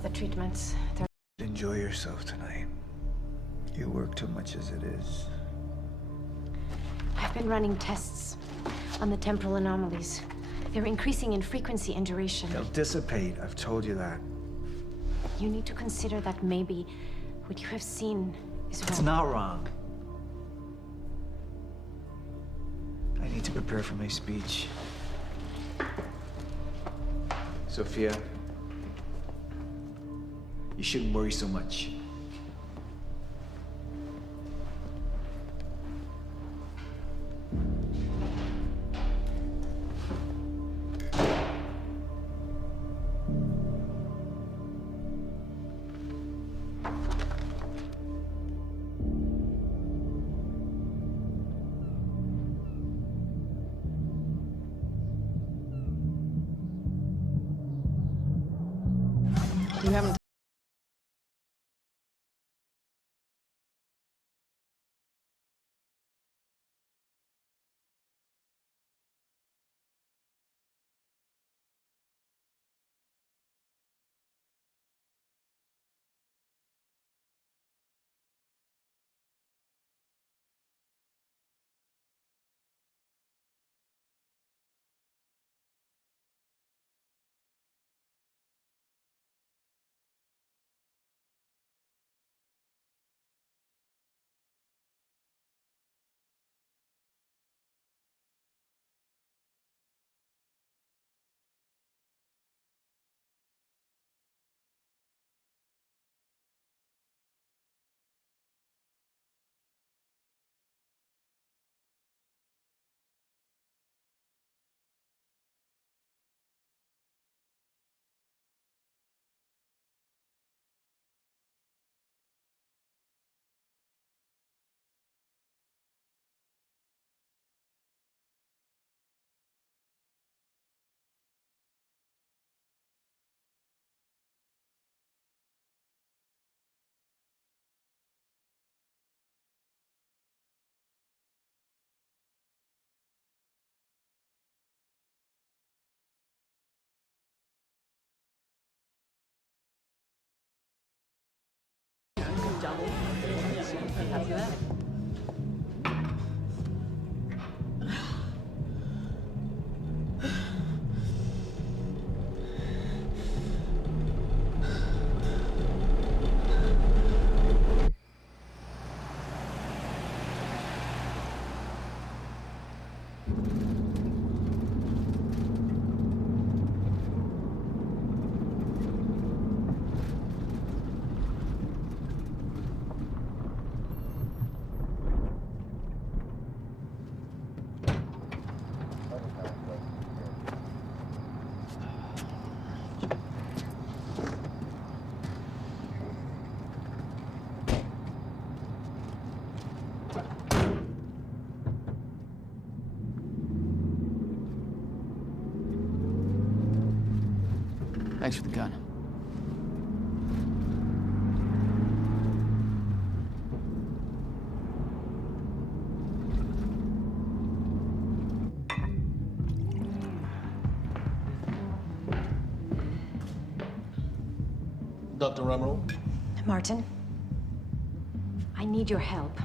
The treatments, they're... Enjoy yourself tonight. You work too much as it is. I've been running tests on the temporal anomalies. They're increasing in frequency and duration. They'll dissipate, I've told you that. You need to consider that maybe what you have seen is wrong. It's not wrong. I need to prepare for my speech. Sophia, You shouldn't worry so much. You haven't. Thanks for the gun. Dr. Ramiro? Martin, I need your help.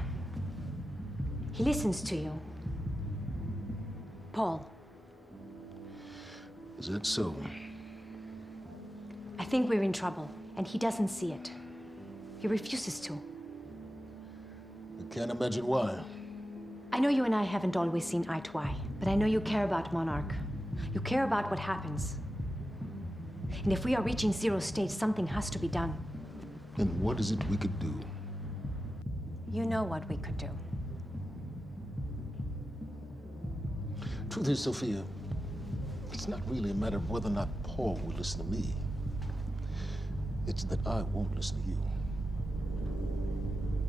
He listens to you. Paul. Is that so? I think we're in trouble, and he doesn't see it. He refuses to. I can't imagine why. I know you and I haven't always seen eye to eye, but I know you care about Monarch. You care about what happens. And if we are reaching zero state, something has to be done. And what is it we could do? You know what we could do. Truth is, Sophia, it's not really a matter of whether or not Paul will listen to me. It's that I won't listen to you.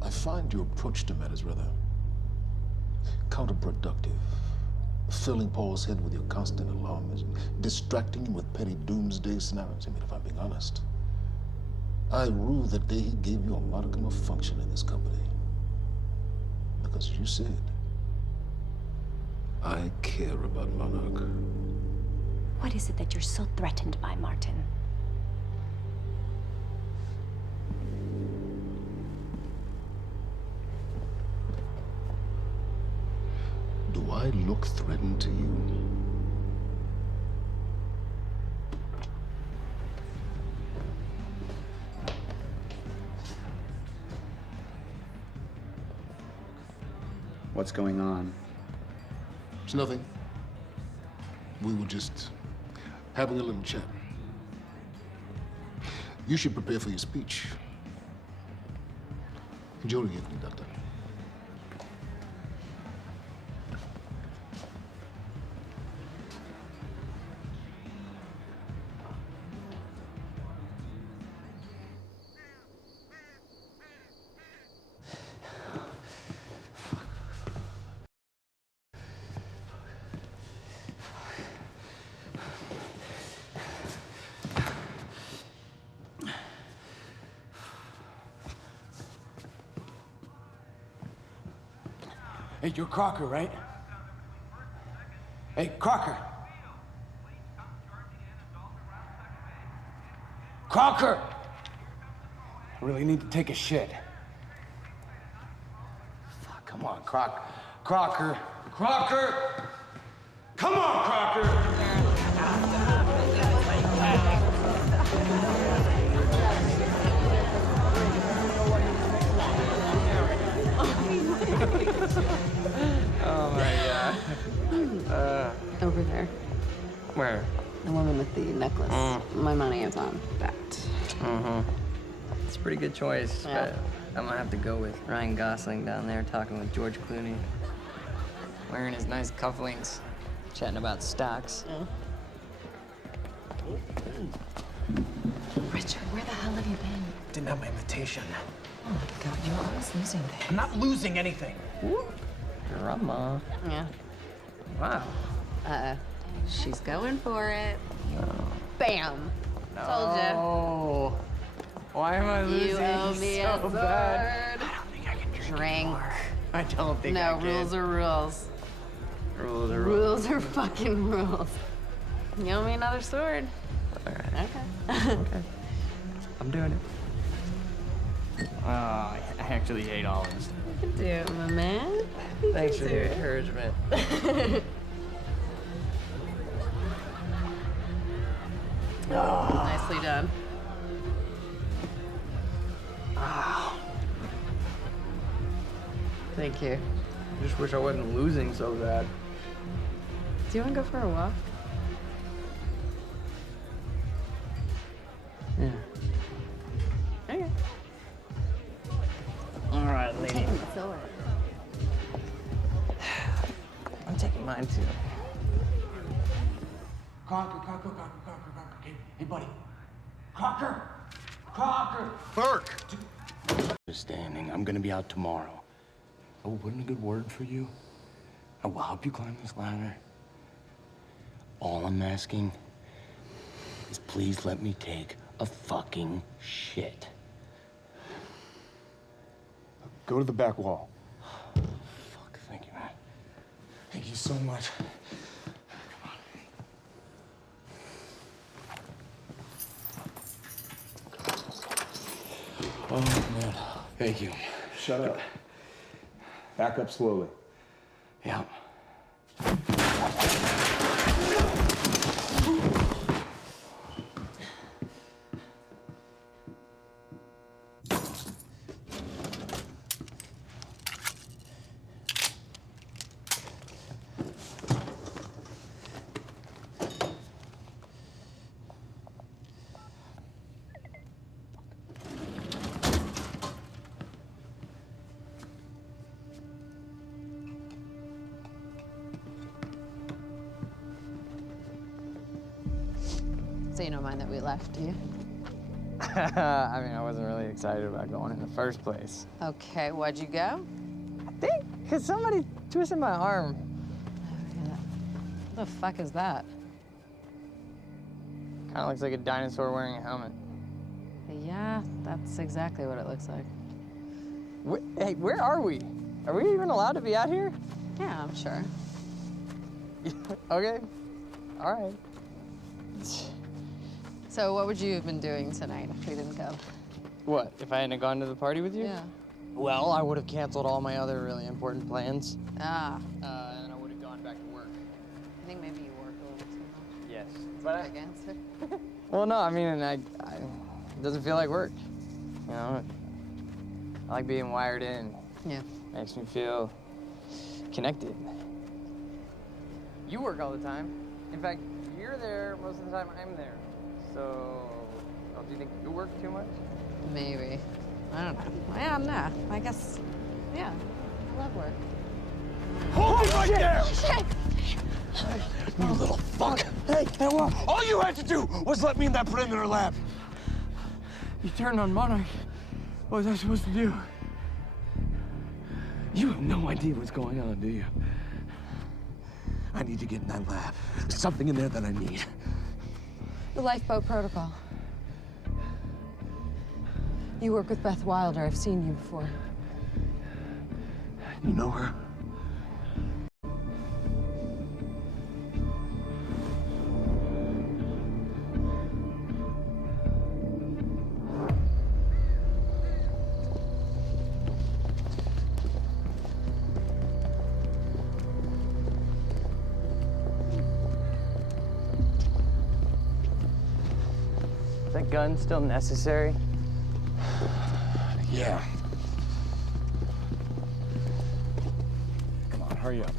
I find your approach to matters rather counterproductive. Filling Paul's head with your constant alarmism, distracting him with petty doomsday scenarios. I mean, if I'm being honest, I rue the day he gave you a modicum of function in this company. Because you said, I care about Monarch. What is it that you're so threatened by, Martin? Do I look threatened to you? What's going on? It's nothing. We were just having a little chat. You should prepare for your speech. Juliet, Doctor. Hey, you're Crocker, right? Hey, Crocker! Crocker! I really need to take a shit. Fuck, come on, Crocker. Crocker! Crocker! Come on, Crocker! Oh my god. Over there. Where? The woman with the necklace. My money is on that. Mm-hmm. It's a pretty good choice, Yeah. but I'm gonna have to go with Ryan Gosling down there talking with George Clooney. Wearing his nice cufflinks, chatting about stocks. Richard, where the hell have you been? Didn't have my invitation. Oh my god, you're always losing things. I'm not losing anything. Drama. Yeah. Wow. She's going for it. Bam. Oh. Why am I losing You owe me so a sword. bad? I don't think I can drink Drink. anymore. I don't think I No, can. rules are rules. Rules are rules. Rules are fucking rules. You owe me another sword. All right. Okay. Okay. I'm doing it. Oh, I actually hate olives. You can do it, my man. Thanks for do the it. encouragement. Nicely done. Thank you. Just wish I wasn't losing so bad. Do you want to go for a walk? Yeah. Okay. All right, lady. Taking the sword. I'm taking mine too. Crocker. Hey, buddy. Crocker! Crocker! Burke! Understanding. I'm gonna be out tomorrow. Oh, wouldn't a good word for you? I will help you climb this ladder. All I'm asking is please let me take a fucking shit. Go to the back wall. Fuck, thank you, man. Thank you so much. Oh, man. Thank you. Shut up. Back up slowly. Yeah. So you don't mind that we left, do you? I mean, I wasn't really excited about going in the first place. Okay, why'd you go? I think because somebody twisted my arm. What the fuck is that? Kind of looks like a dinosaur wearing a helmet. Yeah, that's exactly what it looks like. Hey, where are we? Are we even allowed to be out here? Yeah, I'm sure. Okay. All right. So what would you have been doing tonight if we didn't go? What, if I hadn't gone to the party with you? Yeah. Well, I would have canceled all my other really important plans. Ah. And I would have gone back to work. I think maybe you work a little too much. Yes. But I against it. Well, no, I mean, it doesn't feel like work. You know, I like being wired in. Yeah. Makes me feel connected. You work all the time. In fact, you're there most of the time I'm there. So Oh, do you think you work too much? Maybe. I don't know. Yeah, nah. I guess, yeah. Love work. Hold it right there! Shit! You little fuck! Hey, what? All you had to do was let me in that perimeter lab. You turned on Monarch. What was I supposed to do? You have no idea what's going on, do you? I need to get in that lab. There's something in there that I need. The lifeboat protocol. You work with Beth Wilder. I've seen you before. You know her? Is that gun still necessary? Yeah. Come on, hurry up.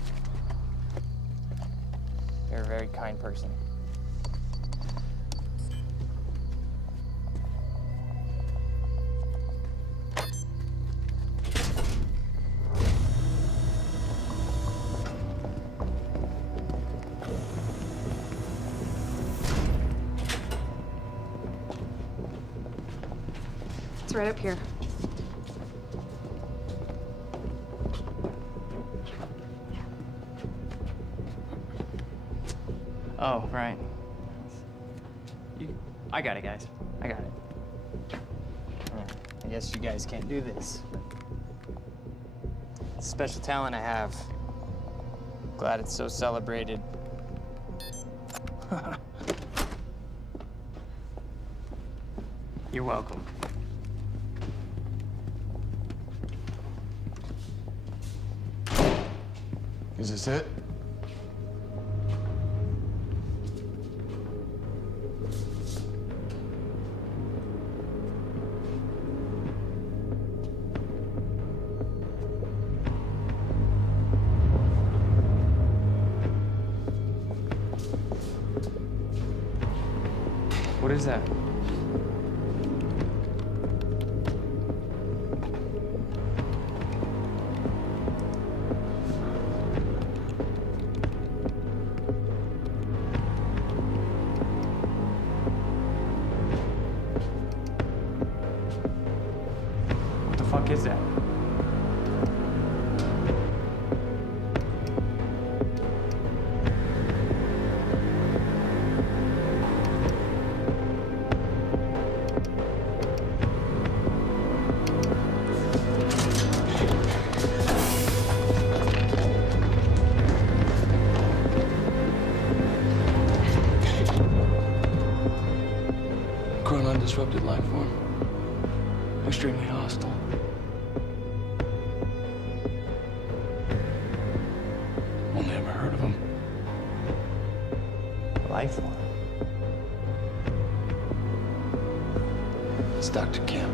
You're a very kind person. It's right up here. Oh, right. I got it, guys. I got it. I guess you guys can't do this. It's a special talent I have. Glad it's so celebrated. You're welcome. Is this it? What is that? What the fuck is that? Chronon disrupted life form. Extremely hostile. Only ever heard of him. Life form. It's Dr. Kim.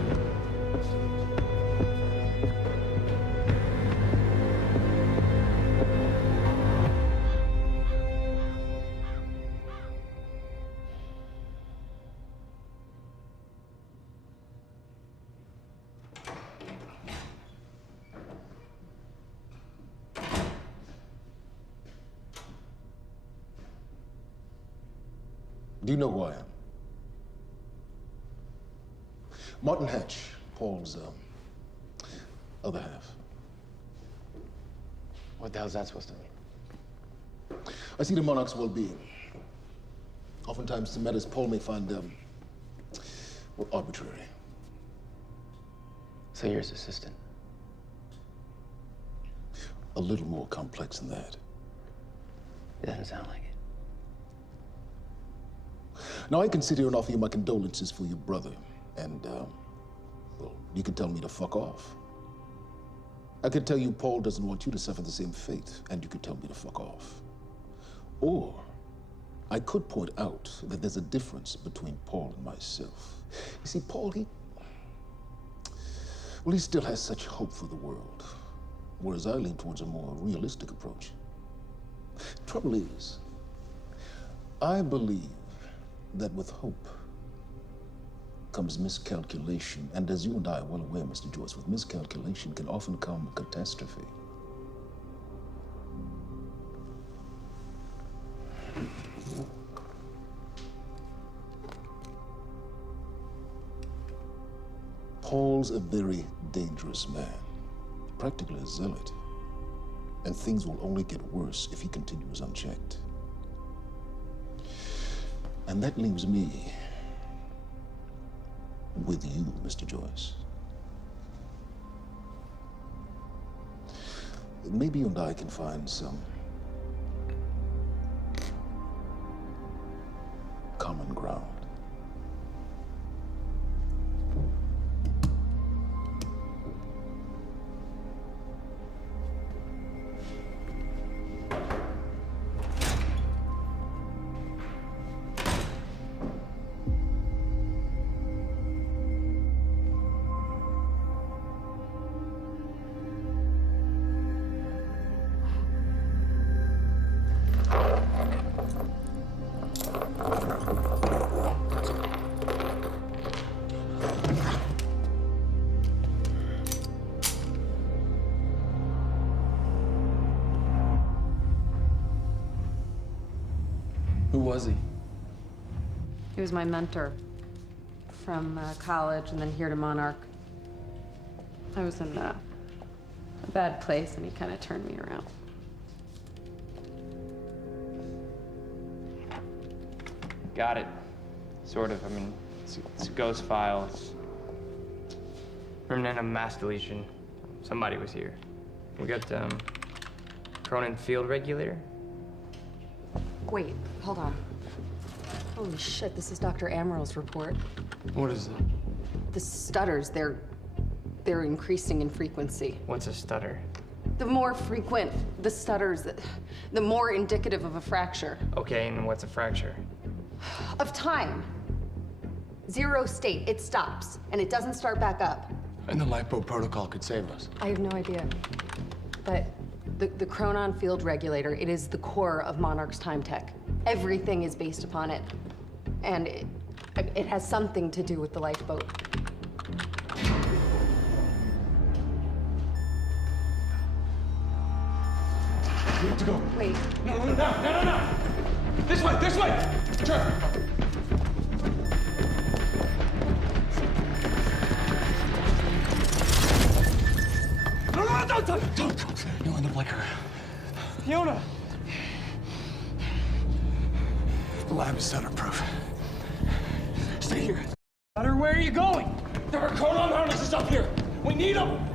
Do you know who I am? Martin Hatch, Paul's other half. What the hell's that supposed to mean? I see the Monarch's well-being. Oftentimes, the matters Paul may find, well, arbitrary. So you're his assistant? A little more complex than that. It doesn't sound like it. Now, I can sit here and offer you my condolences for your brother, and, well, you can tell me to fuck off. I could tell you Paul doesn't want you to suffer the same fate, and you could tell me to fuck off. Or, I could point out that there's a difference between Paul and myself. You see, Paul, well, he still has such hope for the world, whereas I lean towards a more realistic approach. Trouble is, I believe that with hope comes miscalculation. And as you and I are well aware, Mr. Joyce, with miscalculation can often come catastrophe. Paul's a very dangerous man, practically a zealot. And things will only get worse if he continues unchecked. And that leaves me with you, Mr. Joyce. Maybe you and I can find some common ground. Who was he? He was my mentor from college and then here to Monarch. I was in a bad place and he kind of turned me around. Got it. Sort of. I mean, it's a ghost file. It's remnant of mass deletion. Somebody was here. We got, Cronin Field Regulator. Wait, hold on. Holy shit, this is Dr. Amaril's report. What is it? The stutters, they're increasing in frequency. What's a stutter? The more frequent the stutters, the more indicative of a fracture. Okay, and what's a fracture? Of time. Zero state, it stops, and it doesn't start back up. And the LiPo protocol could save us. I have no idea. But the Cronin Field Regulator, it is the core of Monarch's time tech. Everything is based upon it. And it has something to do with the lifeboat. We have to go. Wait. No. This way. Sure. No, don't. You're in the blicker. Fiona! The lab is stutter-proof. Stay here. Stutter, where are you going? There are Cronin harnesses up here. We need them.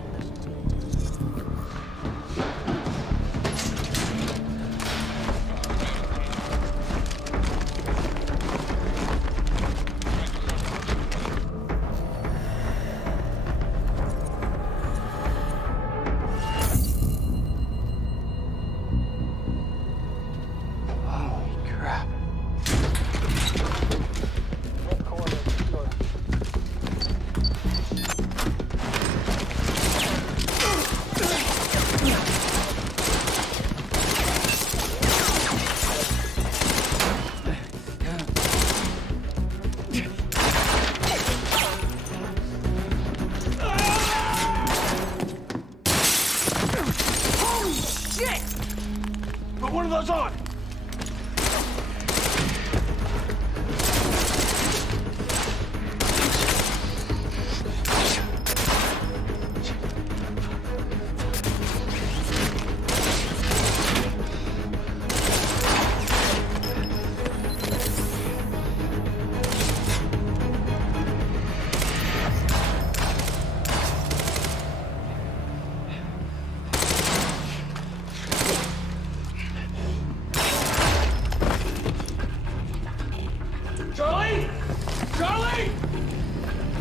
Put one of those on!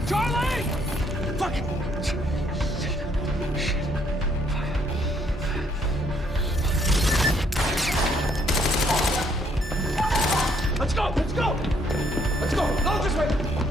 Charlie! Fucking... Let's go! Let's go! No, this way!